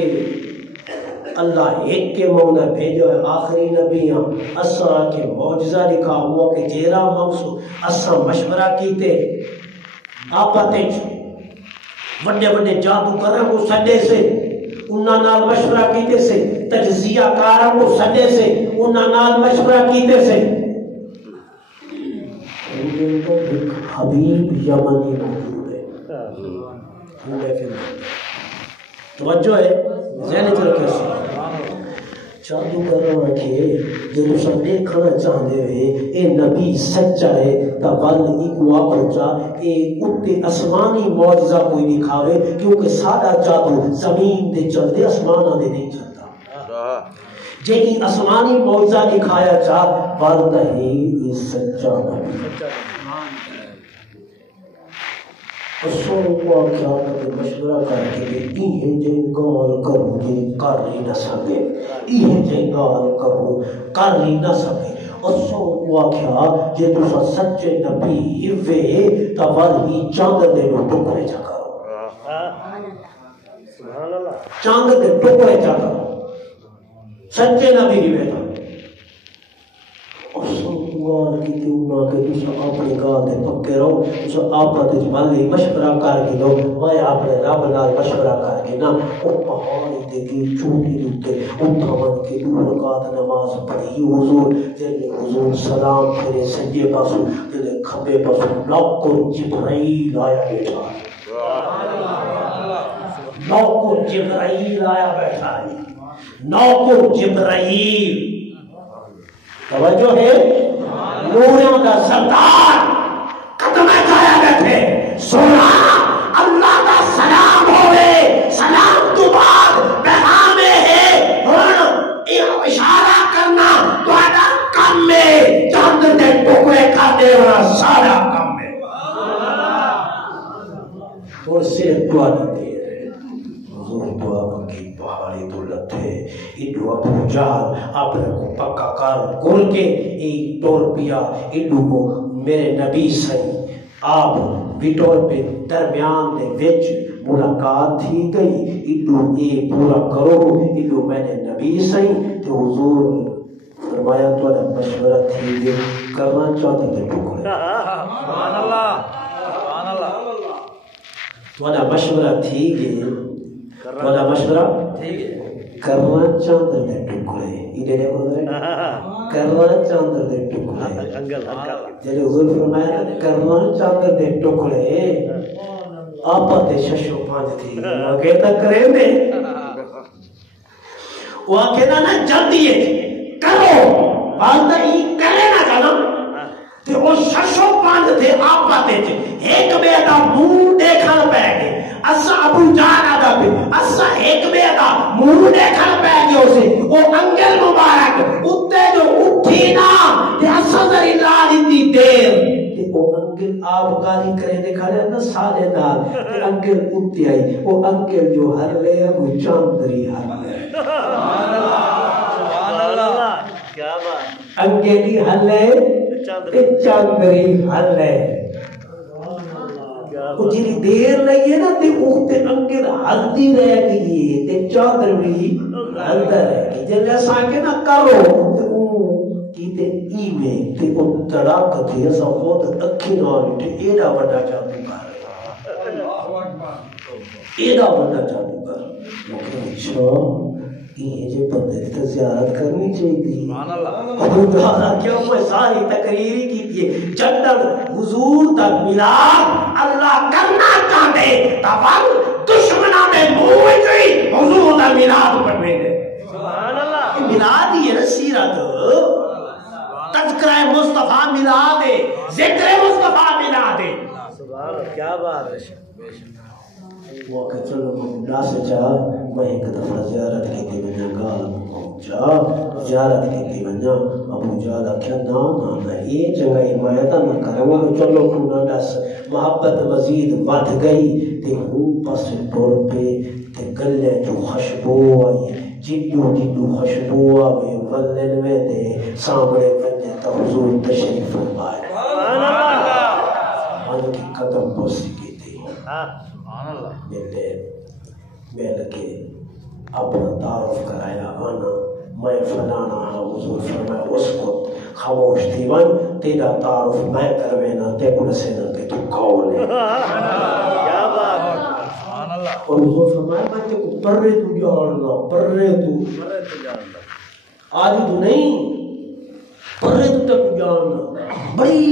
اللہ ایک کے مولا بھیجو ہے آخری نبیاں اسا کے معجزہ لکھا ہوا کہ جیرا مقصود اسا مشورہ کیتے آپتے وڈے وڈے جادوگروں کو سڈے سے انہاں نال مشورہ کیتے سے تجزیہ کاراں کو سڈے سے انہاں نال مشورہ کیتے سے. حبیب یمنی موجود ہے توجہ ہے ذہن چ رکھے جادوگر رکھے جب سب دیکھنا چاہتے ہوئے اے نبی سچا ہے تا ول ایک واپس جا اے اتے آسمانی معجزہ کوئی دکھاوے کیونکہ سادہ جادو زمین دے چلتے آسمان دے نہیں چلتا. جے آسمانی معجزہ دکھایا چاہ ول ہے یہ سچا نبی. سووا کیا کہ مشورہ کر کے یہ جنگال کروں یہ کر ہی نہ سکے یہ جنگال کروں کر ہی نہ سکے. اور سووا کیا جے تو سچے نبی ہوئے تا ول ہی چاند دے ٹکڑے چا کرو چاند دے ٹکڑے چا کرو سچے نبی ہوئے تا گال کی تیونا کہ تسا اپنی گال دے پکے رہو تسا آپا تجھ مالی مشورہ کر کے دو میں اپنے رب نال مشورہ کر کے نا او پہاڑی دے کی چوٹی دوتے اتھامن کے دو رکعت نماز پڑھی حضور جلے حضور سلام کرے سجے پاسو جلے کھبے پاسو لاکھوں جبرائیل آیا بیٹھا ہے لاکھوں جبرائیل آیا بیٹھا ہے لاکھوں جبرائیل. توجہ ہے نوریوں کا سردار قدم جایا بیٹھے سونا اللہ کا سلام ہوئے سلام تو بعد پیغام ہے اشارہ کرنا تھوڑا کم میں چاند دے ٹکڑے کھاتے ہونا سارا کم میں اور صرف دعا دیتے ہیں حضور دعا کی پہاڑی دولت ہے ایڈو ابو جہل اپنے کو پکا کار گول کے ایک ٹور پیا ایڈو کو میرے نبی صحیح آپ ویٹور پہ درمیان دے وچ ملاقات تھی گئی ایڈو اے پورا کرو ایڈو میں نے نبی صحیح تو حضور فرمایا تو مشورہ تھی گئی کرنا چاہتے تھے ٹکڑے سبحان اللہ تو مشورہ تھی گئی والا مشورہ ٹھیک ہے کرنا چاندر دے ٹکڑے یہ دیکھو کرنا چاندر دے ٹکڑے جب حضور فرمایا نا کرنا چاندر دے ٹکڑے آپا تے ششو پانچ تھی وہ کہتا کریں دے وہ کہتا نا جلدی ہے کرو بالتا ہی کرے نا جانا تے وہ ششو پانچ تھے آپا تے ایک بیٹا منہ دیکھا پہ گئے اسا ابو جان آدھا پہ اسا ایک بیٹا منہ دیکھا پہ گئے اسے وہ انگل مبارک اتے جو اٹھی نا تے اسا ذری لالی دی دیر تے وہ انگل آپ کاری کرے دکھا رہے نا سالے نال تے انگل اٹھتی آئی وہ انگل جو ہر لے وہ چاندری ہر لے سبحان اللہ کیا بات انگلی ہر لے چاندری ہر لے وہ جنی دیر لئی ہے نا تے اوہتے انگل ہلدی رہ گئی تے چادر بھی ہلدہ رہ گئی جب ایسا کہ نا کرو تے کیتے ای میں تے ان تڑاک تھے ایسا خود اکھی نوری تے ایڈا بڑا چادر کر ایڈا بڑا چادر کر اچھا یہ جو بندے تو زیارت کرنی چاہیے تھی خدا کیوں میں ساری تقریری کی تھی جنت حضور تک ملاد اللہ کرنا چاہتے تاوان دشمنہ میں موہ جوئی حضور تک ملاد پڑھنے گئے ملاد ہی ہے نا سیرت تذکرہ مصطفیٰ ملاد ہے ذکر مصطفیٰ ملاد ہے سبحان کیا بات ہے وہ کہ چلو ممنا سے چاہ میں ایک دفعہ زیارت کی تھی میں گال پہنچا زیارت کی تھی میں ابو جالا کیا نا یہ جگہ حمایتہ نہ کروں چلو پونا ڈس محبت مزید بڑھ گئی تے ہوں پس ٹور پہ تے گلے جو خوشبو آئی جنو خوشبو آئی ولن میں تے سامنے بندے تا حضور تشریف فرمائے ان کی قدم بوسی کی تھی میں لگے اپنا تعارف کرایا آنا میں فلانا ہاں حضور فرمایا اس کو خاموش تھی من تیرا تعارف میں کروینا تے پرسینا کہ تو کون ہے اور حضور فرمایا میں تے کو پرے تو جاننا پرے تو آدھی تو نہیں پرے تو تک جاننا بڑی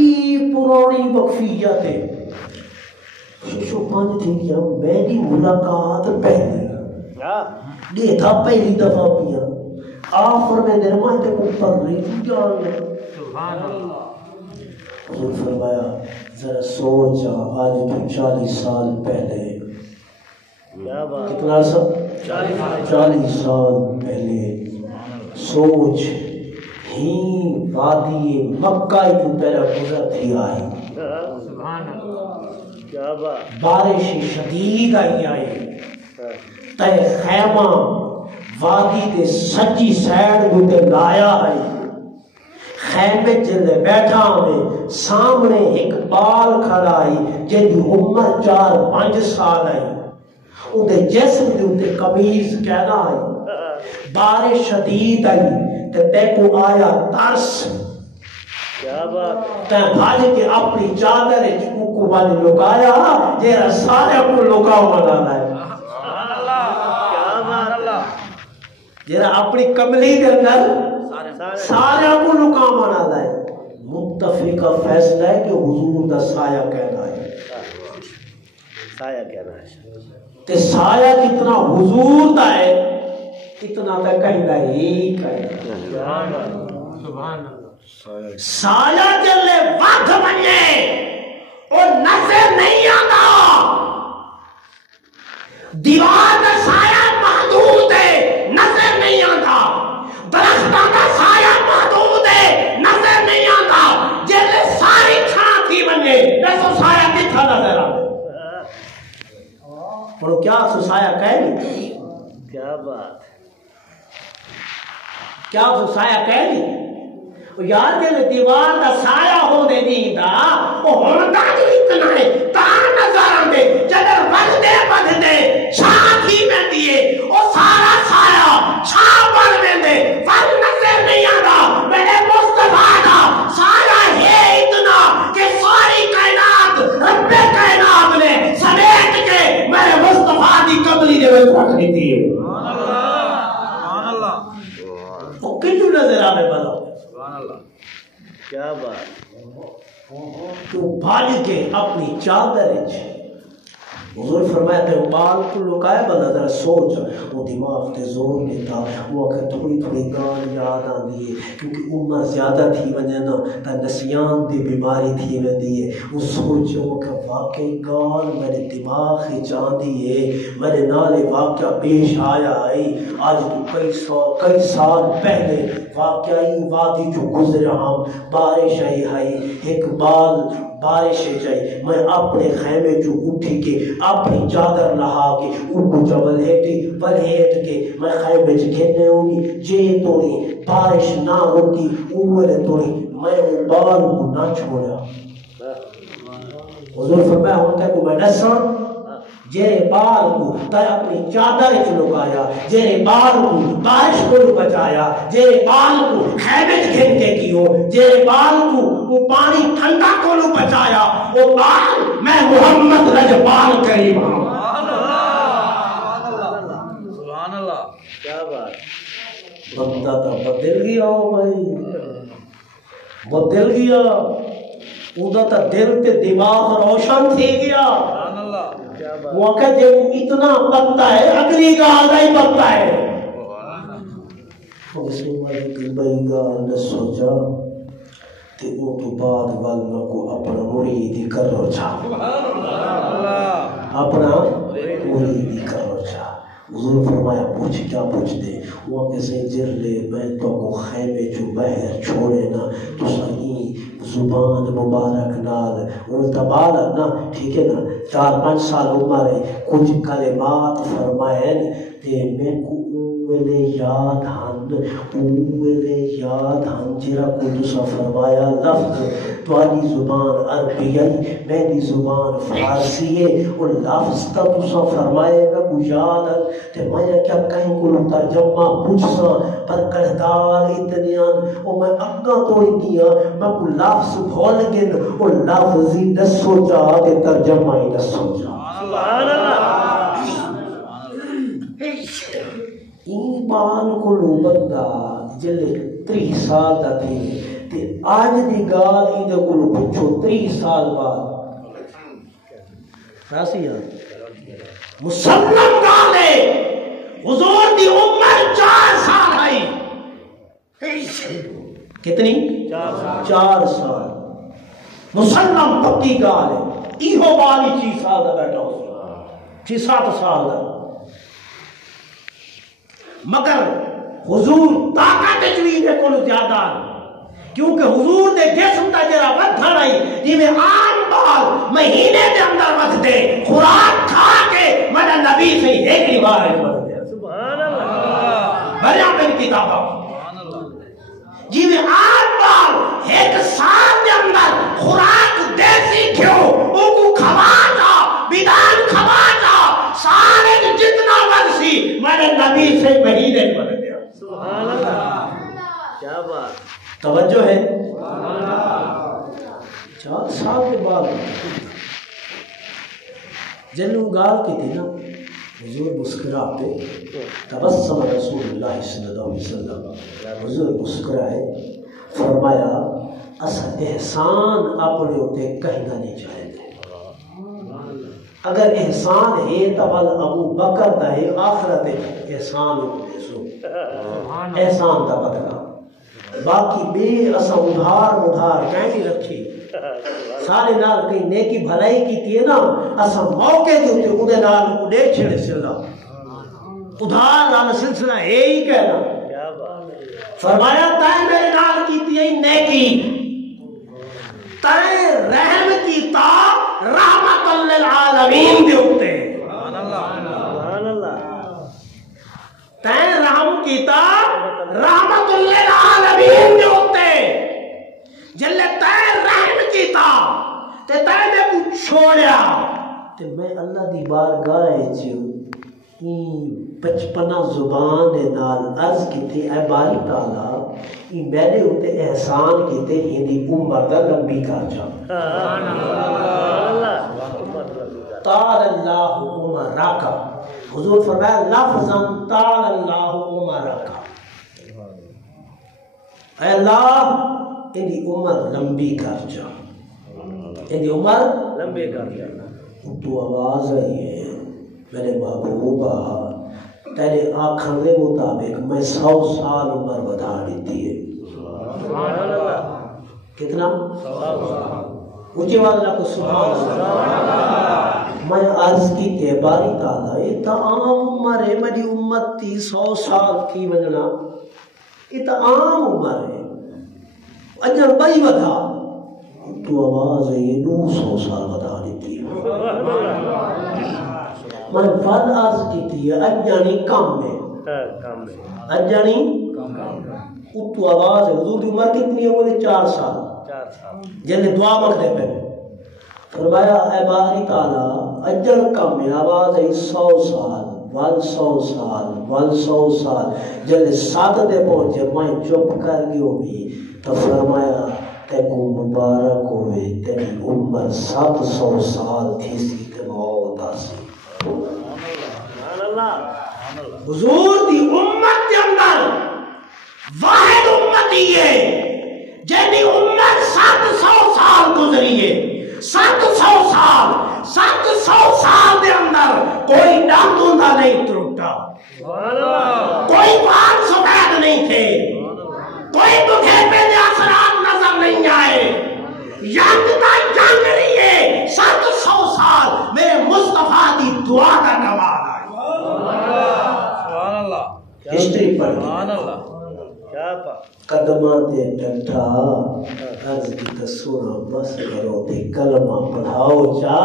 پرانی وقفیت ہے شو پانچ تھی کیا میری ملاقات پہلی یہ تھا پہلی دفعہ پیا آفر میں درمان تے کو پر رہی تھی جان لے حضور فرمایا ذرا سوچا آج تو 40 سال پہلے کتنا عرصہ 40 سال پہلے سوچ ہی وادی مکہ جو پہلا گزر تھی آئی بارش شدید آئی تے خیمہ وادی دے سچی سیڈ گتے لایا ہے خیمے جلے بیٹھا میں سامنے ایک بال کھڑا آئی جن دی عمر 4-5 سال آئی ان دے جسم دے اتے قمیض کہنا آئی بارش شدید آئی تے کو آیا ترس تے بھاج کے اپنی چادر کو والے لکایا جیرا سارے کو لکاؤ بنانا ہے جیرا اپنی کملی کے اندر سارے کو لکاؤ بنانا ہے متفقہ فیصلہ ہے کہ حضور دا سایہ کہنا ہے سایہ کہنا ہے کہ سایہ کتنا حضور دا ہے کتنا دا کہنا ہی کہنا سایہ جلے وقت بننے اور نظر نہیں آتا دیوار کا سایہ محدود ہے نظر نہیں آتا درختوں کا سایہ محدود ہے نظر نہیں آتا جلے ساری چھاں تھی بننے ایسا سایہ کتنا نظر آتا اور کیا سو سایہ کہہ لی کیا بات کیا سو سایہ کہہ لی یار دل دیوار دا سایہ ہو دے دیتا وہ ہوندا جو اتنا ہے تا نظر آندے جدر بڑھ دے چھاں تھی میں دیئے وہ سارا سایہ چھاں بڑھ دے پر نظر نہیں آتا میرے مصطفیٰ دا سایہ ہے اتنا کہ ساری کائنات رب کائنات نے سمیٹ کے میرے مصطفیٰ دی قبلی دے عزت رکھ دیتی ہے سبحان اللہ وہ کنو نظر آوے بلا سبحان اللہ کیا بات تو بھاج کے اپنی چادر حضور فرمایا تے بال کو لکائے بندہ ذرا سوچ وہ دماغ تے زور دیتا وہ اگر تھوڑی تھوڑی گال یاد آندی ہے کیونکہ عمر زیادہ تھی وجہ نا تا نسیان دی بیماری تھی وندی ہے وہ سوچو کہ واقعی گال میرے دماغ ہی چاندی ہے میرے نالے واقعہ پیش آیا ہے آج تو کئی سال پہلے واقعی وادی جو گزرا ہم بارش آئی ہے ایک بارش جائے میں اپنے خیمے جو اٹھی کے اپنی چادر لہا کے اوپر جبل ہیٹ کے میں خیمے کھینے ہوگی جے توڑی بارش نہ ہوتی اوپر توڑی میں بال کو نہ چھوڑا حضور فرمایا ہوتا ہے کہ میں نساں جیرے بال کو تے اپنی چادر لکایا جیرے بال کو بارش کو بچایا جیرے بال کو خیمے گھن کے کیو جیرے بال کو وہ پانی ٹھنڈا کو بچایا وہ بال میں محمد رجبال کریم ہوں سبحان اللہ کیا بات بندہ تا بدل گیا ہو بھائی بدل گیا ادا تا دل تے دماغ روشن تھی گیا سبحان اللہ وہ کہ جب اتنا پتہ ہے اگلی گال نہیں پتہ ہے اس نے بھائی گال نے سوچا تے وہ تو بعد والوں کو اپنا مرید ہی کر رو چھا اپنا مرید ہی کر رو چھا حضور فرمایا پوچھ کیا پوچھ دے وہ کیسے جر لے میں تو کو خیمے جو بہر چھوڑے نا تو صحیح زبان مبارک نال وہ تبالا نا ٹھیک ہے نا 4-5 سال عمر ہے کچھ کلمات فرمائیں تے میں کو اوے یاد ہن جرا کو دوسرا فرمایا لفظ توالی زبان عربی ہے میری زبان فارسی ہے اور لفظ کا دوسرا فرمائے میں کو یاد ہے تے میں کیا کہیں کو ترجمہ پوچھسا پر کردار اتنیان اور میں اگا توڑی کیا میں کو لفظ بھول گن اور لفظ ہی نہ سوچا کہ ترجمہ ہی نہ سوچا سبحان اللہ ایمان کو بندہ جلے 30 سال دا تھی تے آج دی گال ایدے کو پوچھو 30 سال بعد راسی یاد مسلم گال ہے حضور دی عمر 4 سال آئی کتنی 4 سال مسلم پکی گال ہے ایہو بالی 6 سال دا بیٹھا ہو 6-7 سال دا مگر حضور طاقت جوید ہے کلو زیادہ کیونکہ حضور دے جسم تا جرا بدھا رہی جی میں عام بال مہینے دے اندر بدھ دے خوراک کھا کے مدہ نبی سے ایک بار بدھ دے سبحان اللہ بھریا پہن کتابہ جی میں عام بال ایک سال دے اندر خوراک دیسی کھو او کو کھوا جا بیدان کھوا جا سارے جتنا ورسی میں نبی سے مہینے بدھ دیا سبحان اللہ کیا بات توجہ ہے 4 سال کے بعد جنو گال کی تھی نا حضور مسکراتے تبسم رسول اللہ صلی اللہ علیہ وسلم حضور مسکرائے فرمایا اسا احسان اپنے ہوتے کہنا نہیں چاہے تھے اگر احسان ہے تبال ابو بکر دا ہے آخرت احسان ہوتے سو احسان دا بدلا باقی بے اسا ادھار کہیں رکھی سارے نال کہیں نیکی بھلائی کی تھی نا اسا موقع دیتے انہیں نال کو دیکھ چھڑے سلح ادھار نال سلسلہ ہے ہی کہنا فرمایا تائیں میرے نال کی تھی نیکی تائیں رحم کی تا رحمت للعالمین دے ہوتے سبحان اللہ تائیں رحم کی تا رحمت للعالمین دے ہوتے جلے تائیں رحم کی تا تے تائیں میں کو چھوڑیا تے میں اللہ دی بارگاہ جو 55 زبان نال عرض کی تھی اے باری تعالیٰ یہ میرے ہوتے احسان کی تھی ہندی عمر دا لمبی کر جا طال اللہ عمر راکا حضور فرمایا لفظاً طال اللہ عمرک، اے اللہ ان کی عمر لمبی کر جا، ان کی عمر لمبے کر جا۔ تو آواز آئی ہے میرے محبوبہ تیرے آنکھن کے مطابق میں 100 سال عمر بڑھا دیتی ہے۔ کتنا؟ اونچی آواز رکھو سبحان اللہ۔ میں عرض کی تے باری تعالیٰ یہ تو عام عمر ہے، میری امت تھی 100 سال کی وجنا، یہ تو عام عمر ہے، اجر بڑی بڑھا، تو آواز ہے یہ 200 سال بڑھا دیتی ہے۔ میں فل عرض کی تھی اجانی کم میں، اجانی اتو آواز ہے حضور کی عمر کتنی ہے؟ بولے 4 سال۔ جنہیں دعا مکھنے پہ فرمایا اے باری تعالیٰ اجر کم میں، آواز ہے 100 سال، 100 سال، 100 سال، جنہیں 7 دے پہنچے میں چپ کر گئی بھی تو فرمایا تے کو مبارک ہوئے تیری عمر 700 سال تھی سی تے موت آسی۔ حضور دی امت کے اندر واحد امتی ہے جنہی عمر 700 سال گزری ہے، 700 سال، 700 سال دے اندر کوئی ڈاکوں دا نہیں ٹوٹا، کوئی بات سفید نہیں تھے، کوئی بکھے پہ اثرات نظر نہیں آئے، ینگ دا جنگ نہیں ہے، 700 سال میرے مصطفیٰ دی دعا کا کمال آئے۔ ہسٹری پڑھ قدمہ دے ڈٹھا عرض کی تسونا بس کرو تے کلمہ پڑھاؤ جا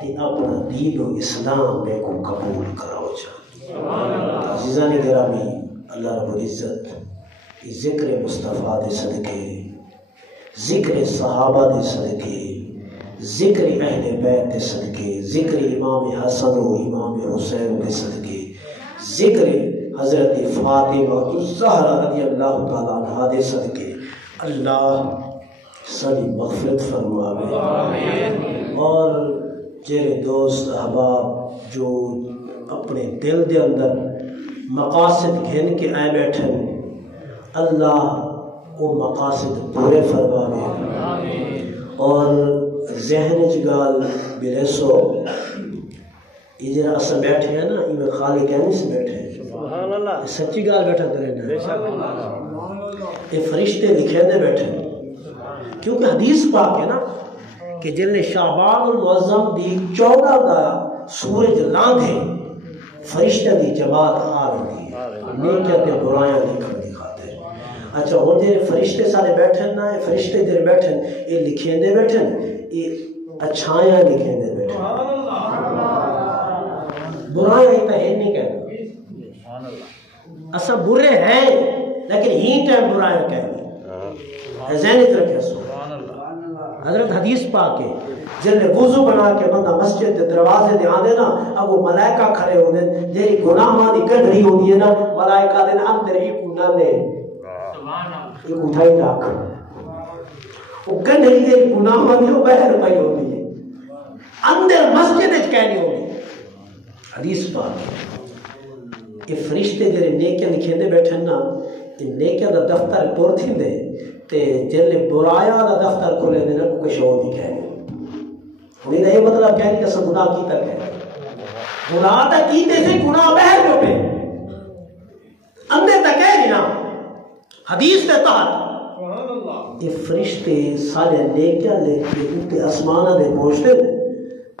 تے اپنا دین و اسلام میں کو قبول کراؤ جا۔ عزیزان گرامی، اللہ رب العزت ذکر مصطفیٰ دے صدقے، ذکر صحابہ دے صدقے، ذکر اہل بیت دے صدقے، ذکر امام حسن و امام حسین دے صدقے، ذکر حضرت فاطمہ الزہرا رضی اللہ تعالیٰ عنہ دے صدقے اللہ ساری مغفرت فرماوے، اور جیرے دوست احباب جو اپنے دل دے اندر مقاصد گھن کے آئے بیٹھن اللہ وہ مقاصد پورے فرماوے، اور ذہن جگال میرے سو یہ جنہا اسا بیٹھے ہیں نا یہ خالی کہنے سے بیٹھے ہیں، یہ سچی گال بیٹھا کریں نا، یہ فرشتے لکھے دے بیٹھے ہیں، کیونکہ حدیث پاک ہے نا کہ جنہیں شعبان المعظم دی 14 کا سورج لاندھے فرشتے دی جماعت آ رہی ہے، نیکیت برایاں لکھن دی خاطر۔ اچھا اور جنہیں فرشتے سارے بیٹھے نا، یہ فرشتے جنہیں بیٹھے یہ لکھیں دے بیٹھے، یہ اچھائیاں لکھیں دے بیٹھے، برایاں ہی تہین نہیں کہنا، اصلا برے ہیں لیکن ہی ٹائم برایاں کہنا، ذہنیت رکھے سو۔ حضرت حدیث پاک ہے جنہیں وضو بنا کے بندہ مسجد کے دروازے دے آدھے نا، اب وہ ملائکہ کھڑے ہوتے ہیں جیری گناہ ماں دی گڑھری ہوتی ہے نا، ملائکہ دے اندر ایک نہ لے ایک اٹھائی رکھ، وہ گڑھری دے گناہ ماں دی وہ بہر پائی ہوتی ہے، اندر مسجد اچھ کہنی ہوتی ہے۔ حدیث پاک کہ فرشتے جنہیں نیکیاں لکھیں دے بیٹھے نا، ان نیکیاں دا دفتر پور تھی دے تے جلے برایا دا دفتر کھولے دینا کو کچھ اور نہیں کہنے، انہیں نہیں مطلب کہنے کہ سب گناہ کی تک ہے، گناہ تا کیتے سے گناہ بہر جو پہ اندر تک ہے نا حدیث دے تحت یہ فرشتے سارے نیکیاں لے کے انتے اسمانہ دے پہنچتے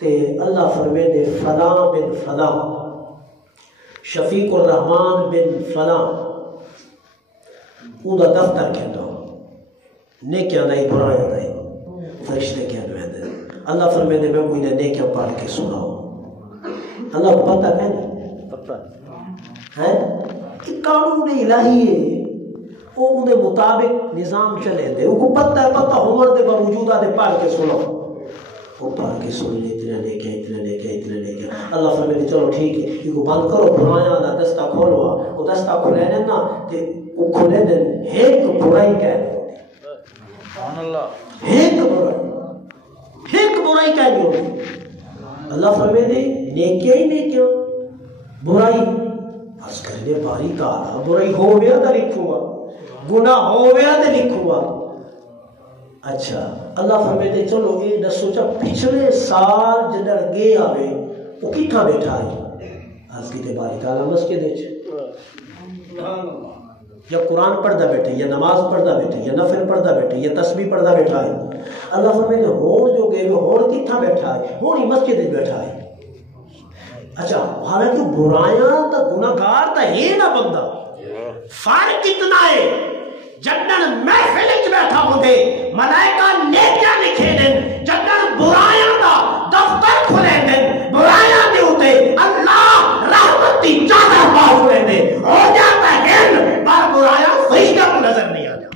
تے اللہ فرمے دے فلاں بن فلاں شفیق الرحمن بن فلاں اون دا دفتر کہتا ہوں نیکیاں نہیں برایاں نہیں، فرشتے کہنے میں اللہ فرمے دے میں کوئی نے نیکیاں پڑھ کے سناؤ، اللہ کو پتہ کہنے ہے کہ قانون الہی ہے وہ انہیں مطابق نظام چلے دے، وہ کو پتہ ہے پتہ عمر دے باوجودہ دے پڑھ کے سناؤ، وہ پڑھ کے سن لے اتنے نیکیاں اتنے نیکیاں اتنے نیکیاں، اللہ فرمے دے چلو ٹھیک ہے یہ کو بند کرو برایاں دا دستہ کھولوا، وہ دستہ کھولے دیں نا وہ کھولے دیں ایک برائی کہنے ایک برائی کہہ دی ہوگی، اللہ فرمے دے نیکیاں ہی نیکیاں برائی اس کرنے باری تعالی برائی ہو گیا تو لکھوا گناہ ہو گیا تو لکھوا اچھا اللہ فرماتے چلو یہ دسو چا پچھلے سال جدڑ گے آوے وہ کتھا بیٹھا ہے آج کی باری تعالی مسجد یا قرآن پڑھتا بیٹھے یا نماز پڑھتا بیٹھے یا نفل پڑھتا بیٹھے یا تسبیح پڑھتا بیٹھا ہے اللہ فرماتے ہون جو گئے ہون کتھا بیٹھا ہے ہون ہی مسجد بیٹھا ہے اچھا حالانکہ برایاں تا گناہگار تا یہ نہ بندہ فرق اتنا ہے جنن محفل وچ بیٹھا ہوندے ملائکہ نیکیاں لکھے دین جنن برایاں دا دفتر کھلے دین برایاں دے اوتے اللہ رحمت دی چادر پا ہوئے دے ہو جاتا ہے پر برایاں فرشتہ کو نظر نہیں آتا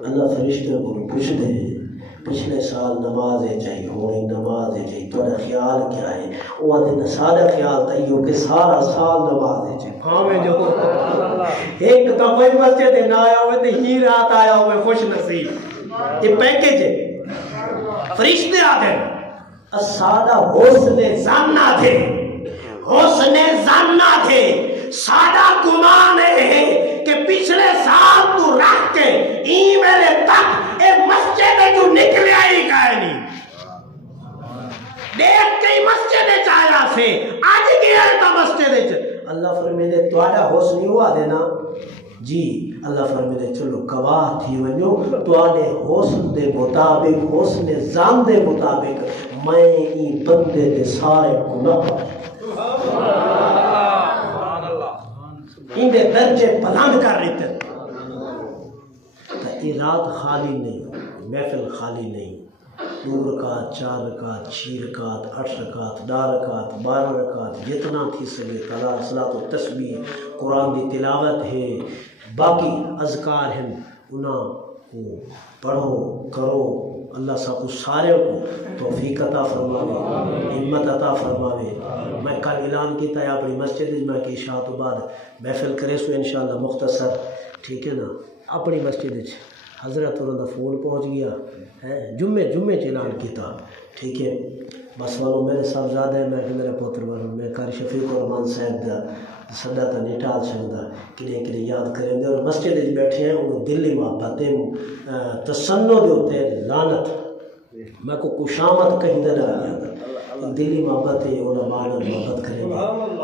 اللہ فرشتہ کو پوچھ دے پچھلے سال نماز ہے چاہیے ہونی نماز ہے چاہیے تھوڑا خیال کیا ہے وہ آتے سارا خیال تھا کہ سارا سال نماز ہے چاہیے ہاں میں جو ایک دفعہ مسجد نہ آیا ہوئے تو ہی رات آیا ہوئے خوش نصیب یہ پیکیج ہے فرشتے آتے ہیں سادہ حسن زنہ تھے حسن زنہ تھے سادہ گمان ہے کہ پچھلے سال تو رکھ کے ای میرے تک ایک مسجد جو نکلے آئی گئے نہیں دیکھ کے مسجد چاہیا سے آج گیا تھا مسجد اللہ فرمیدے توڑا حسنی ہوا دینا جی اللہ فرمیدے چلو گواہ تھی ونیو توڑے حسن دے مطابق حسن زان دے مطابق میں ای بندے دے سارے گناہ ان دے درجے بلند کر رہی تھے یہ رات خالی نہیں محفل خالی نہیں 2 رکعت 4 رکعت 6 رکعت 8 رکعت 10 رکعت 12 رکعت جتنا تھی سکے صلاۃ و تسبیح قرآن دی تلاوت ہے باقی اذکار ہیں انہاں کو پڑھو کرو اللہ صاحب کو سارے کو توفیق عطا فرماوے ہمت عطا فرماوے میں کل اعلان کیتا ہے اپنی مسجد میں کہ عشاء تو بعد محفل کرے سو انشاءاللہ مختصر ٹھیک ہے نا اپنی مسجد حضرت انہوں دا فون پہنچ گیا ہے جمعے اعلان کیتا ٹھیک ہے بس والو میرے صاحب زیادہ ہے میں کہ میرے پوتر والوں میں قاری شفیق الرحمان صاحب دا صدا تا نہیں ٹال سکتا کنے یاد کریں گے اور مسجد بیٹھے ہیں انہوں دلی محبت تسنو دے ہوتے لانت میں کو کشامت کہیں دے نہ آیا دلی محبت ہے علماء نے محبت کریں گے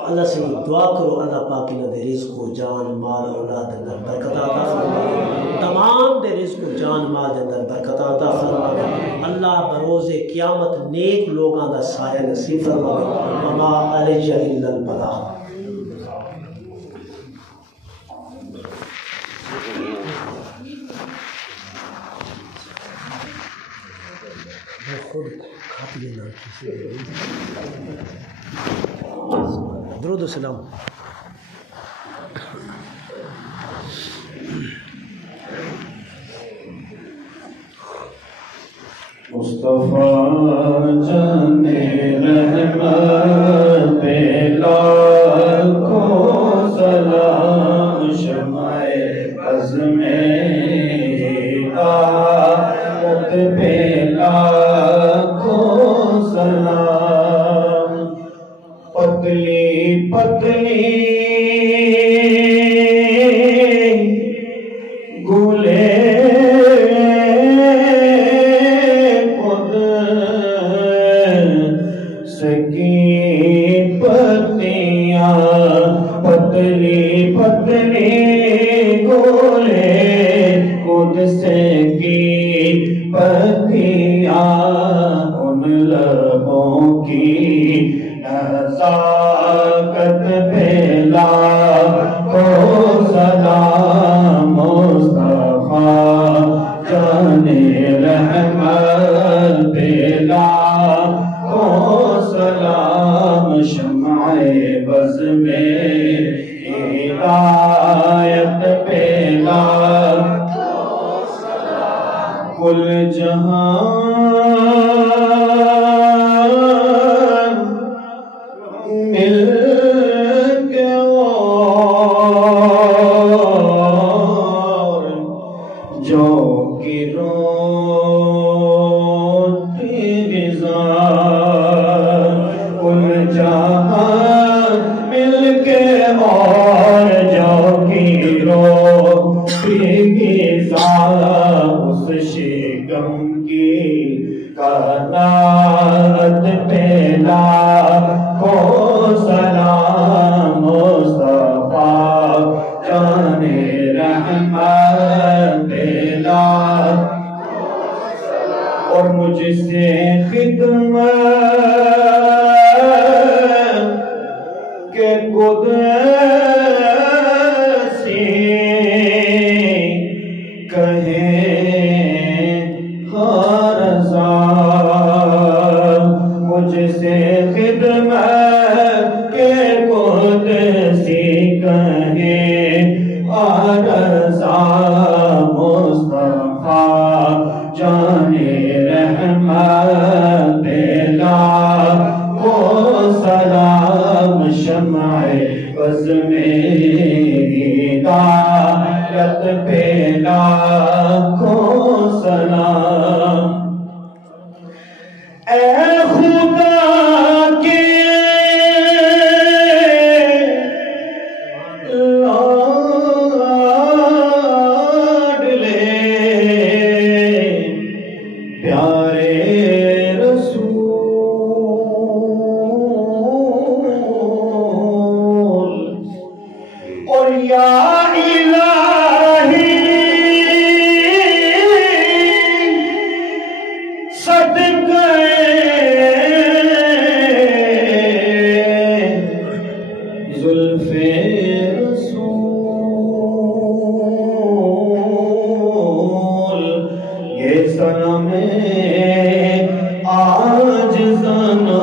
اللہ سے دعا کرو اللہ پاک انہوں دے رزق و جان مال اولاد اندر برکت عطا فرمائے تمام دے رزق و جان مال اندر برکت عطا فرمائے اللہ بروز قیامت نیک لوگاں دا سایہ نصیب فرمائے وما علیہ الا البلاغ خود کھاتی لینا درود و سلام مصطفیٰ جان رحمت لاکھوں سلام شمع عزم ہدایت پہ لاکھوں سلام پتلی پتلی گلے سکی پتیاں پتلی پتلی گولے خود سے کی پتیاں ان لبوں کی نزاکت پہ لاکھوں سلام مصطفیٰ جان رحمت پہ لاکھوں سلام شمع بز میں ہدایت پہ لاکھوں سلام کل جہاں مل کے اور جو گرو شکم کی قناعت پہ لاکھوں سلام مصطفیٰ جان رحمت پہ لاکھوں سلام اور مجھ سے خدمت کے قدسی کہیں ہر رضا مجھ سے خدمت کے قدسی کہیں ہر رضا مصطفیٰ جان رحمت لاکھوں سلام شمع بز میری ہدایت پہ لاکھوں سلام اے خدا کے لاڈلے پیارے رسول اور یا الہی صدقے زلف رسول یہ صنم عاجزانہ